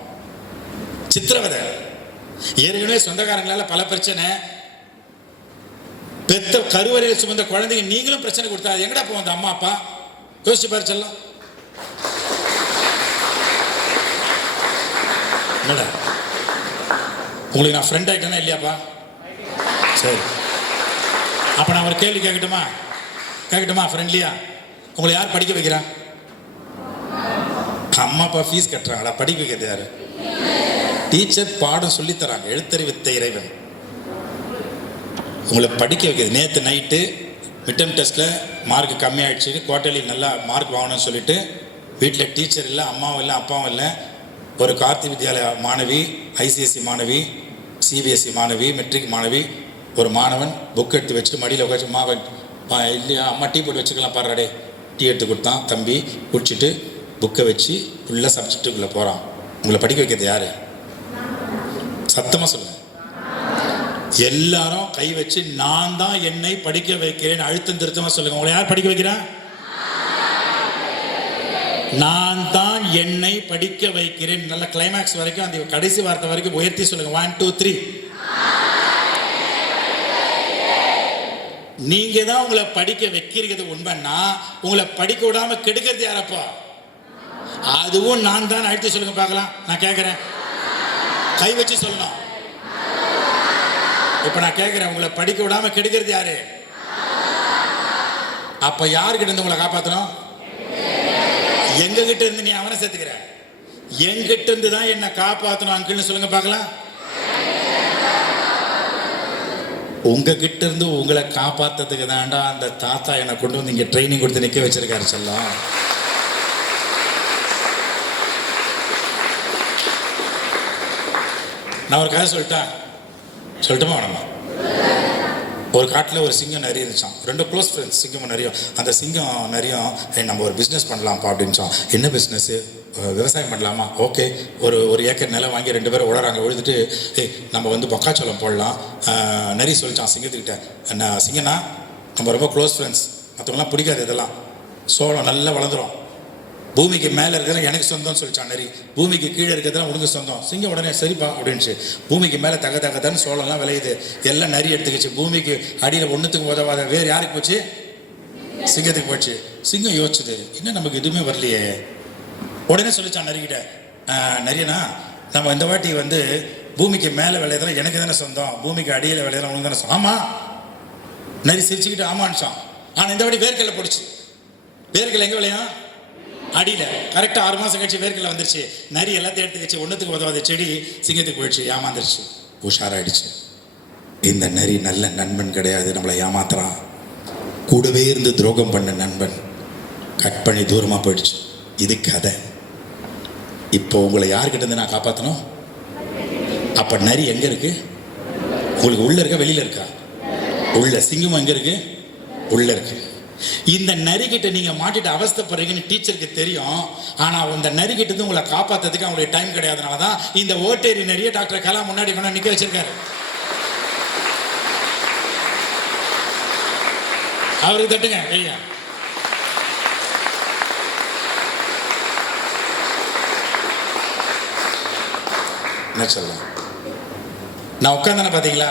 சித்திரவதை. ஏற்கனவே சொந்தக்காரங்களால பல பிரச்சனை, பெத்த கருவறையில் சுமந்த குழந்தைங்க நீங்களும் பிரச்சனை கொடுத்தா எங்கடா போவோம் அந்த அம்மா அப்பா? யோசிச்சு பாரு செல்லம். என்னடா உங்களுக்கு நான் ஃப்ரெண்ட் ஆகிட்டேனா இல்லையாப்பா? சரி, அப்போ நான் ஒரு கேள்வி கேட்கட்டுமா ஃப்ரெண்ட்லியா? உங்களை யார் படிக்க வைக்கிறா? அம்மா அப்பா ஃபீஸ் கட்டுறாங்களா? படிக்க வைக்கிறது யாரு? டீச்சர் பாடம் சொல்லித்தராங்க, எழுத்தறிவித்த இறைவன் உங்களை படிக்க வைக்கிறது. நேற்று நைட்டு மிட்டம் டெஸ்ட்டில் மார்க் கம்மியாகிடுச்சு, குவார்ட்டர்லி நல்லா மார்க் வாங்கணும்னு சொல்லிட்டு வீட்டில் டீச்சர் இல்லை, அம்மாவும் இல்லை, அப்பாவும் இல்லை. ஒரு கார்த்தி வித்யாலயா மாணவி, ஐசிஎஸ்சி மாணவி, சிபிஎஸ்சி மாணவி, மெட்ரிக் மாணவி, ஒரு மாணவன் புக் எடுத்து வச்சுட்டு மடியில் உட்காந்து இல்லையா அம்மா டீ போட்டு வச்சுக்கலாம் பாடுறாடே, டீ எடுத்து கொடுத்தான். தம்பி குடிச்சிட்டு புக்கை வச்சு ஃபுல்லாக சப்ஜெக்டுக்குள்ளே போகிறான். உங்களை படிக்க வைக்கிறது யார்? சத்தமாக சொல்லுங்கள். எல்லாரும் கை வச்சு நான் தான் என்னை படிக்க வைக்கிறேன் அழுத்தம் திருத்தமாக சொல்லுங்கள். உங்களை யார் படிக்க வைக்கிறா? நான் தான் என்னை படிக்க வைக்கிறேன். நல்ல கிளைமேக்ஸ் வரைக்கும், அந்த கடைசி வார்த்தை வரைக்கும் உயர்த்தி சொல்லுங்க. 1 2 3. நீங்க தான் உங்களை படிக்க வைக்கிறது உண்மைன்னா உங்களை படிக்க விடாம கெடுக்கிறது யாரப்பா? அதுவும் நான் தான். அழுத்தி சொல்லுங்க பார்க்கலாம். நான் கேட்கிறேன், கை வச்சு சொல்லணும். இப்ப நான் கேட்கிறேன், உங்களை படிக்க விடாம கெடுக்கிறது யாரு? அப்ப யாருக்கிட்ட இருந்து உங்களை காப்பாற்றணும்? எங்க கிட்ட இருந்து. நீ அவனை சேர்த்துக்கிற, எங்கிட்ட இருந்து தான் என்ன காப்பாற்றணும் அங்கிள்னு சொல்லுங்க பார்க்கலாம். உங்ககிட்ட இருந்து உங்களை காப்பாற்றதுக்கு தாண்டா அந்த தாத்தா என்னை கொண்டு வந்து இங்கே ட்ரைனிங் கொடுத்து நிற்க வச்சிருக்காரு செல்லம். நான் ஒரு கதை சொல்லட்டுமா வேணாமா? ஒரு காட்டில் ஒரு சிங்கம் நிறைய இருந்துச்சான். 2 க்ளோஸ் ஃப்ரெண்ட்ஸ், சிங்கமும் நிறைய. அந்த சிங்கம் நிறைய நம்ம ஒரு பிஸ்னஸ் பண்ணலாம்ப்பா அப்படின்ச்சான். என்ன பிஸ்னஸ்ஸு? விவசாயம் பண்ணலாமா? ஓகே. ஒரு ஏக்கர் நிலம் வாங்கி 2 பேரும் உடறாங்க. விழுதுட்டு நம்ம வந்து மக்காச்சோளம் போடலாம். நிறைய சொல்லிச்சான் சிங்கத்துக்கிட்ட. சிங்கனா நம்ம ரொம்ப க்ளோஸ் ஃப்ரெண்ட்ஸ், மற்றவங்களாம் பிடிக்காது இதெல்லாம். சோளம் நல்லா வளர்ந்துடும், பூமிக்கு மேலே இருக்கிறதெல்லாம் எனக்கு சொந்தம்னு சொல்லிச்சான் நரி. பூமிக்கு கீழே இருக்கிறதெல்லாம் உனக்கு சொந்தம். சிங்கம் உடனே சரிப்பா அப்படின்ச்சு. பூமிக்கு மேலே தகதான்னு சோளம்லாம் விளையுது, எல்லாம் நரி எடுத்துக்கிச்சு. பூமிக்கு அடியில் ஒன்றுத்துக்கு உதவாத வேறு யாருக்கு போச்சு? சிங்கத்துக்கு போச்சு. சிங்கம் யோசிச்சுது, இன்னும் நமக்கு எதுவுமே வரலையே. உடனே சொல்லிச்சான் நரிக்கிட்ட, நரியனா நம்ம இந்த வாட்டி வந்து பூமிக்கு மேலே விளையாதெல்லாம் எனக்கு தானே சொந்தம், பூமிக்கு அடியில் விளையாதெல்லாம் உனக்கு தானே சொந்தம். ஆமாம். நரி சிரிச்சுக்கிட்டு ஆமான்னுச்சான். ஆனால் இந்த வாட்டி வேர்க்கடலை போடுச்சு. வேர்க்கடலை எங்கே விளையும்? அடியில். கரெக்டாக 6 மாதம் கழிச்சு வேர்க்கடலை வந்துருச்சு. நரி எல்லாத்தையும் எடுத்துக்கிச்சு. ஒன்றுத்துக்கு உதவாத செடி சிங்கத்துக்கு போயிடுச்சு, ஏமாந்துருச்சு. உஷாராயிடுச்சு. இந்த நரி நல்ல நண்பன் கிடையாது, நம்மளை ஏமாத்துறான். கூடவே இருந்து துரோகம் பண்ண நண்பன் கட் பண்ணி தூரமாக போயிடுச்சு. இது கதை. இப்போ உங்களை யார்கிட்ட இருந்து நான் காப்பாற்றணும்? அப்போ நரி எங்கே இருக்கு? உங்களுக்கு உள்ள இருக்கா வெளியில் இருக்கா? உள்ள. சிங்கமும் எங்கே இருக்கு? உள்ள இருக்கு. இந்த நரிக்கிட்ட நீங்க மாட்டிட்டு அவஸ்தைப்படுறீங்கன்னு டீச்சருக்கு தெரியும். ஆனா இந்த நரிக்கிட்ட இருந்து உங்களை காப்பாத்துறதுக்கு அவங்களுக்கு டைம் கிடையாதுனாலதான் இந்த ஓட்டேரி நரியை டாக்டர் கலாம் முன்னாடி கொண்டு நிக்க வச்சிருக்காரு. அவருக்கு தட்டுங்க ஐயா. என்ன சொல்லலாம்? நான் உட்காந்தானே பாத்தீங்களா?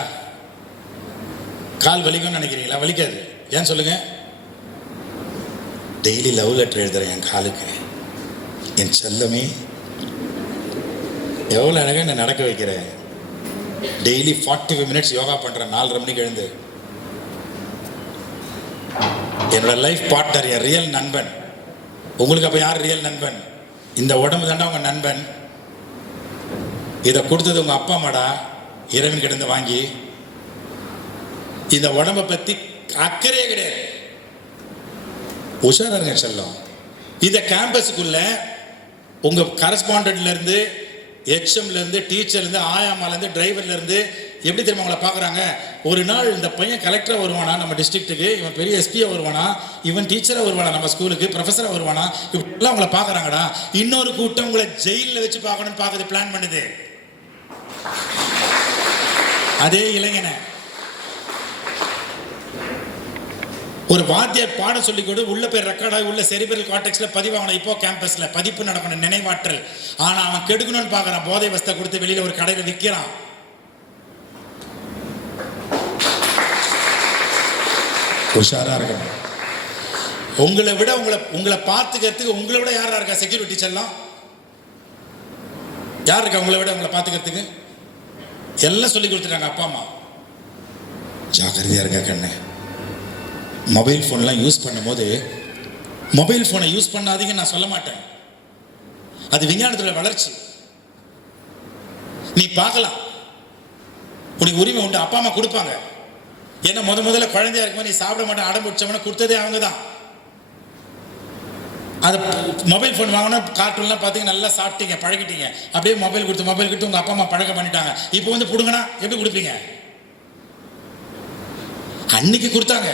கால் வலிக்கும்னு நினைக்கிறீங்களா? வலிக்காது. ஏன் சொல்லுங்க? டெய்லி லவ் லெட்டர் எழுதுறேன் என் காலுக்கு. என் செல்லமே எவ்வளோ அழகாக நான் நடக்க வைக்கிறேன். டெய்லி 45 மினிட்ஸ் யோகா பண்ணுறேன் 4:30 மணிக்கு எழுந்து. என்னோட லைஃப் பார்ட்னர், என் ரியல் நண்பன். உங்களுக்கு அப்போ யார் ரியல் நண்பன்? இந்த உடம்பு தாண்டா உங்கள் நண்பன். இதை கொடுத்தது உங்கள் அப்பா அம்மாடா, இறைவன் கிட்ட வாங்கி. இந்த உடம்பை பற்றி அக்கறையே கிடையாது. உஷாரா இருங்க செல்லம். இந்த கேம்பஸுக்குள்ள உங்க கரஸ்பாண்டன்ட்ல இருந்து, ஹெச்எம்ல இருந்து, டீச்சர்ல இருந்து, ஆயாமால இருந்து, டிரைவர்ல இருந்து எப்படி தெரியுமா உங்களை பார்க்குறாங்க? ஒரு நாள் இந்த பையன் கலெக்டராக வருவானா நம்ம டிஸ்ட்ரிக்ட்டுக்கு, இவன் பெரிய எஸ்பியாக வருவானா, இவன் டீச்சராக வருவானா நம்ம ஸ்கூலுக்கு, ப்ரொஃபஸராக வருவானா, இப்படிலாம் உங்களை பார்க்குறாங்கடா. இன்னொரு கூட்டம் உங்களை ஜெயிலில் வச்சு பார்க்கணும்னு பார்க்குது, பிளான் பண்ணுது. அதே இளைஞனை ஒரு வாத்தியார் பாடம் சொல்லி கொடு உள்ள போய் ரெக்கார்டாகி உள்ள செரிபிரல் கார்டெக்ஸ்ல பதிவாகணும். இப்போ கேம்பஸ்ல பதிப்பு நடக்கணும், நினைவாற்றல். ஆனா அவன் கெடுக்கணும்னு பார்க்கறான், போதை வஸ்தை கொடுத்து வெளியில ஒரு கடையில விற்கிறான். உஷாரா இருக்கணும். உங்களை விட உங்களை பார்த்துக்கிறதுக்கு உங்களை விட யாரா இருக்கா? செக்யூரிட்டி செல்லாம் யார் இருக்கா? உங்களை விட உங்களை பார்த்துக்கிறதுக்கு எல்லாம் சொல்லி கொடுத்துட்டாங்க அப்பா அம்மா. ஜாக்கிரதையா இருக்கா கண்ணு. மொபைல் ஃபோன்லாம் யூஸ் பண்ணும்போது மொபைல் ஃபோனை யூஸ் பண்ணாதீங்கன்னு நான் சொல்ல மாட்டேன். அது விஞ்ஞானத்தோட வளர்ச்சி. நீ பார்க்கலாம், உனக்கு உரிமை உண்டு, அப்பா அம்மா கொடுப்பாங்க. ஏன்னா முதல்ல குழந்தையா இருக்கும்போது நீ சாப்பிட மாட்டேன் அடம் பிடிச்சவன கொடுத்ததே அவங்க தான். அது மொபைல் ஃபோன் வாங்கினா கார்ட்டூன்லாம் பார்த்தீங்க, நல்லா சாப்பிட்டீங்க, பழகிட்டீங்க. அப்படியே மொபைல் கொடுத்து உங்கள் அப்பா அம்மா பழக்கம் பண்ணிட்டாங்க. இப்போ வந்து கொடுங்கண்ணா எப்படி கொடுப்பீங்க? அன்னைக்கு கொடுத்தாங்க.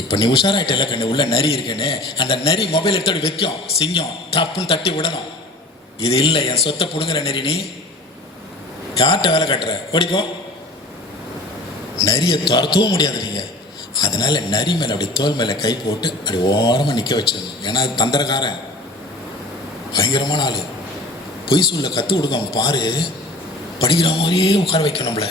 இப்போ நீ உஷாராயிட்டல கண்ணு, உள்ள நரி இருக்குன்னு. அந்த நரி மொபைல் எடுத்து வைக்கும், சிங்கம் தப்புன்னு தட்டி விடணும். இது இல்லை, என் சொத்தை பிடுங்குற நரி, நீ யார்கிட்ட வேலை கட்டுற? ஓடிப்போ. நரியை துரத்தவும் முடியாது நீங்கள். அதனால நரி மேலே அப்படி தோல் மேலே கை போட்டு அப்படி ஓரமாக நிற்க வச்சிடணும். ஏன்னா அது தந்திரக்காரன், பயங்கரமான ஆள். பொய் சொல்ல கற்றுக் கொடுக்க பாரு, படிக்கிற மாதிரியே உட்கார வைக்கணும்ல.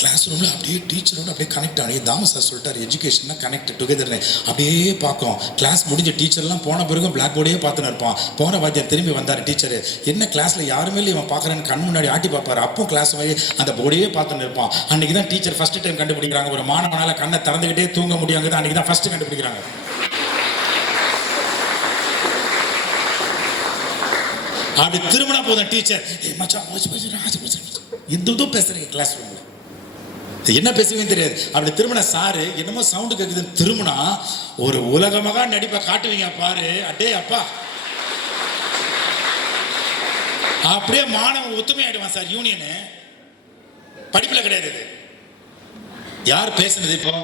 கிளாஸ் ரூமில் அப்படியே டீச்சரோட அப்படியே கனெக்ட் ஆகி, தாம சார் சொல்லிட்டார் எஜுகேஷன்னா கனெக்ட் டுகெதர்னு. அப்படியே பார்க்கும். கிளாஸ் முடிஞ்ச டீச்சர்லாம் போன பிறகும் பிளாக் போர்டே பார்த்துன்னு இருப்பான். போன வாத்தியார் திரும்பி வந்தார், டீச்சர் என்ன கிளாஸில் யாருமே இல்லை இவன் பார்க்குறேன்னு கண் முன்னாடி ஆட்டி பார்ப்பார். அப்போ கிளாஸ் மாதிரி அந்த போர்டையே பார்த்துன்னு இருப்பான். அன்றைக்கி தான் டீச்சர் ஃபஸ்ட்டு டைம் கண்டுபிடிக்கிறாங்க, ஒரு மாணவனால் கண்ணை திறந்துக்கிட்டே தூங்க முடியாங்க. அன்றைக்கி தான் ஃபஸ்ட்டு கண்டுபிடிக்கிறாங்க. அப்படி திரும்பினா போதும் டீச்சர் எதுவும் பேசுறீங்க கிளாஸ் ரூமில், என்ன பேசுவீங்கன்னு தெரியாது. அப்படி திரும்பின சாரு என்னமோ சவுண்டு கேட்குதுன்னு திரும்பினா ஒரு உலகமாக நடிப்பை காட்டுவீங்க பாரு. அடே அப்பா, அப்படியே மாணவன் ஒத்துமை ஆயிடுவான் சார். யூனியனு படிப்புல கிடையாது. யார் பேசுனது இப்போ?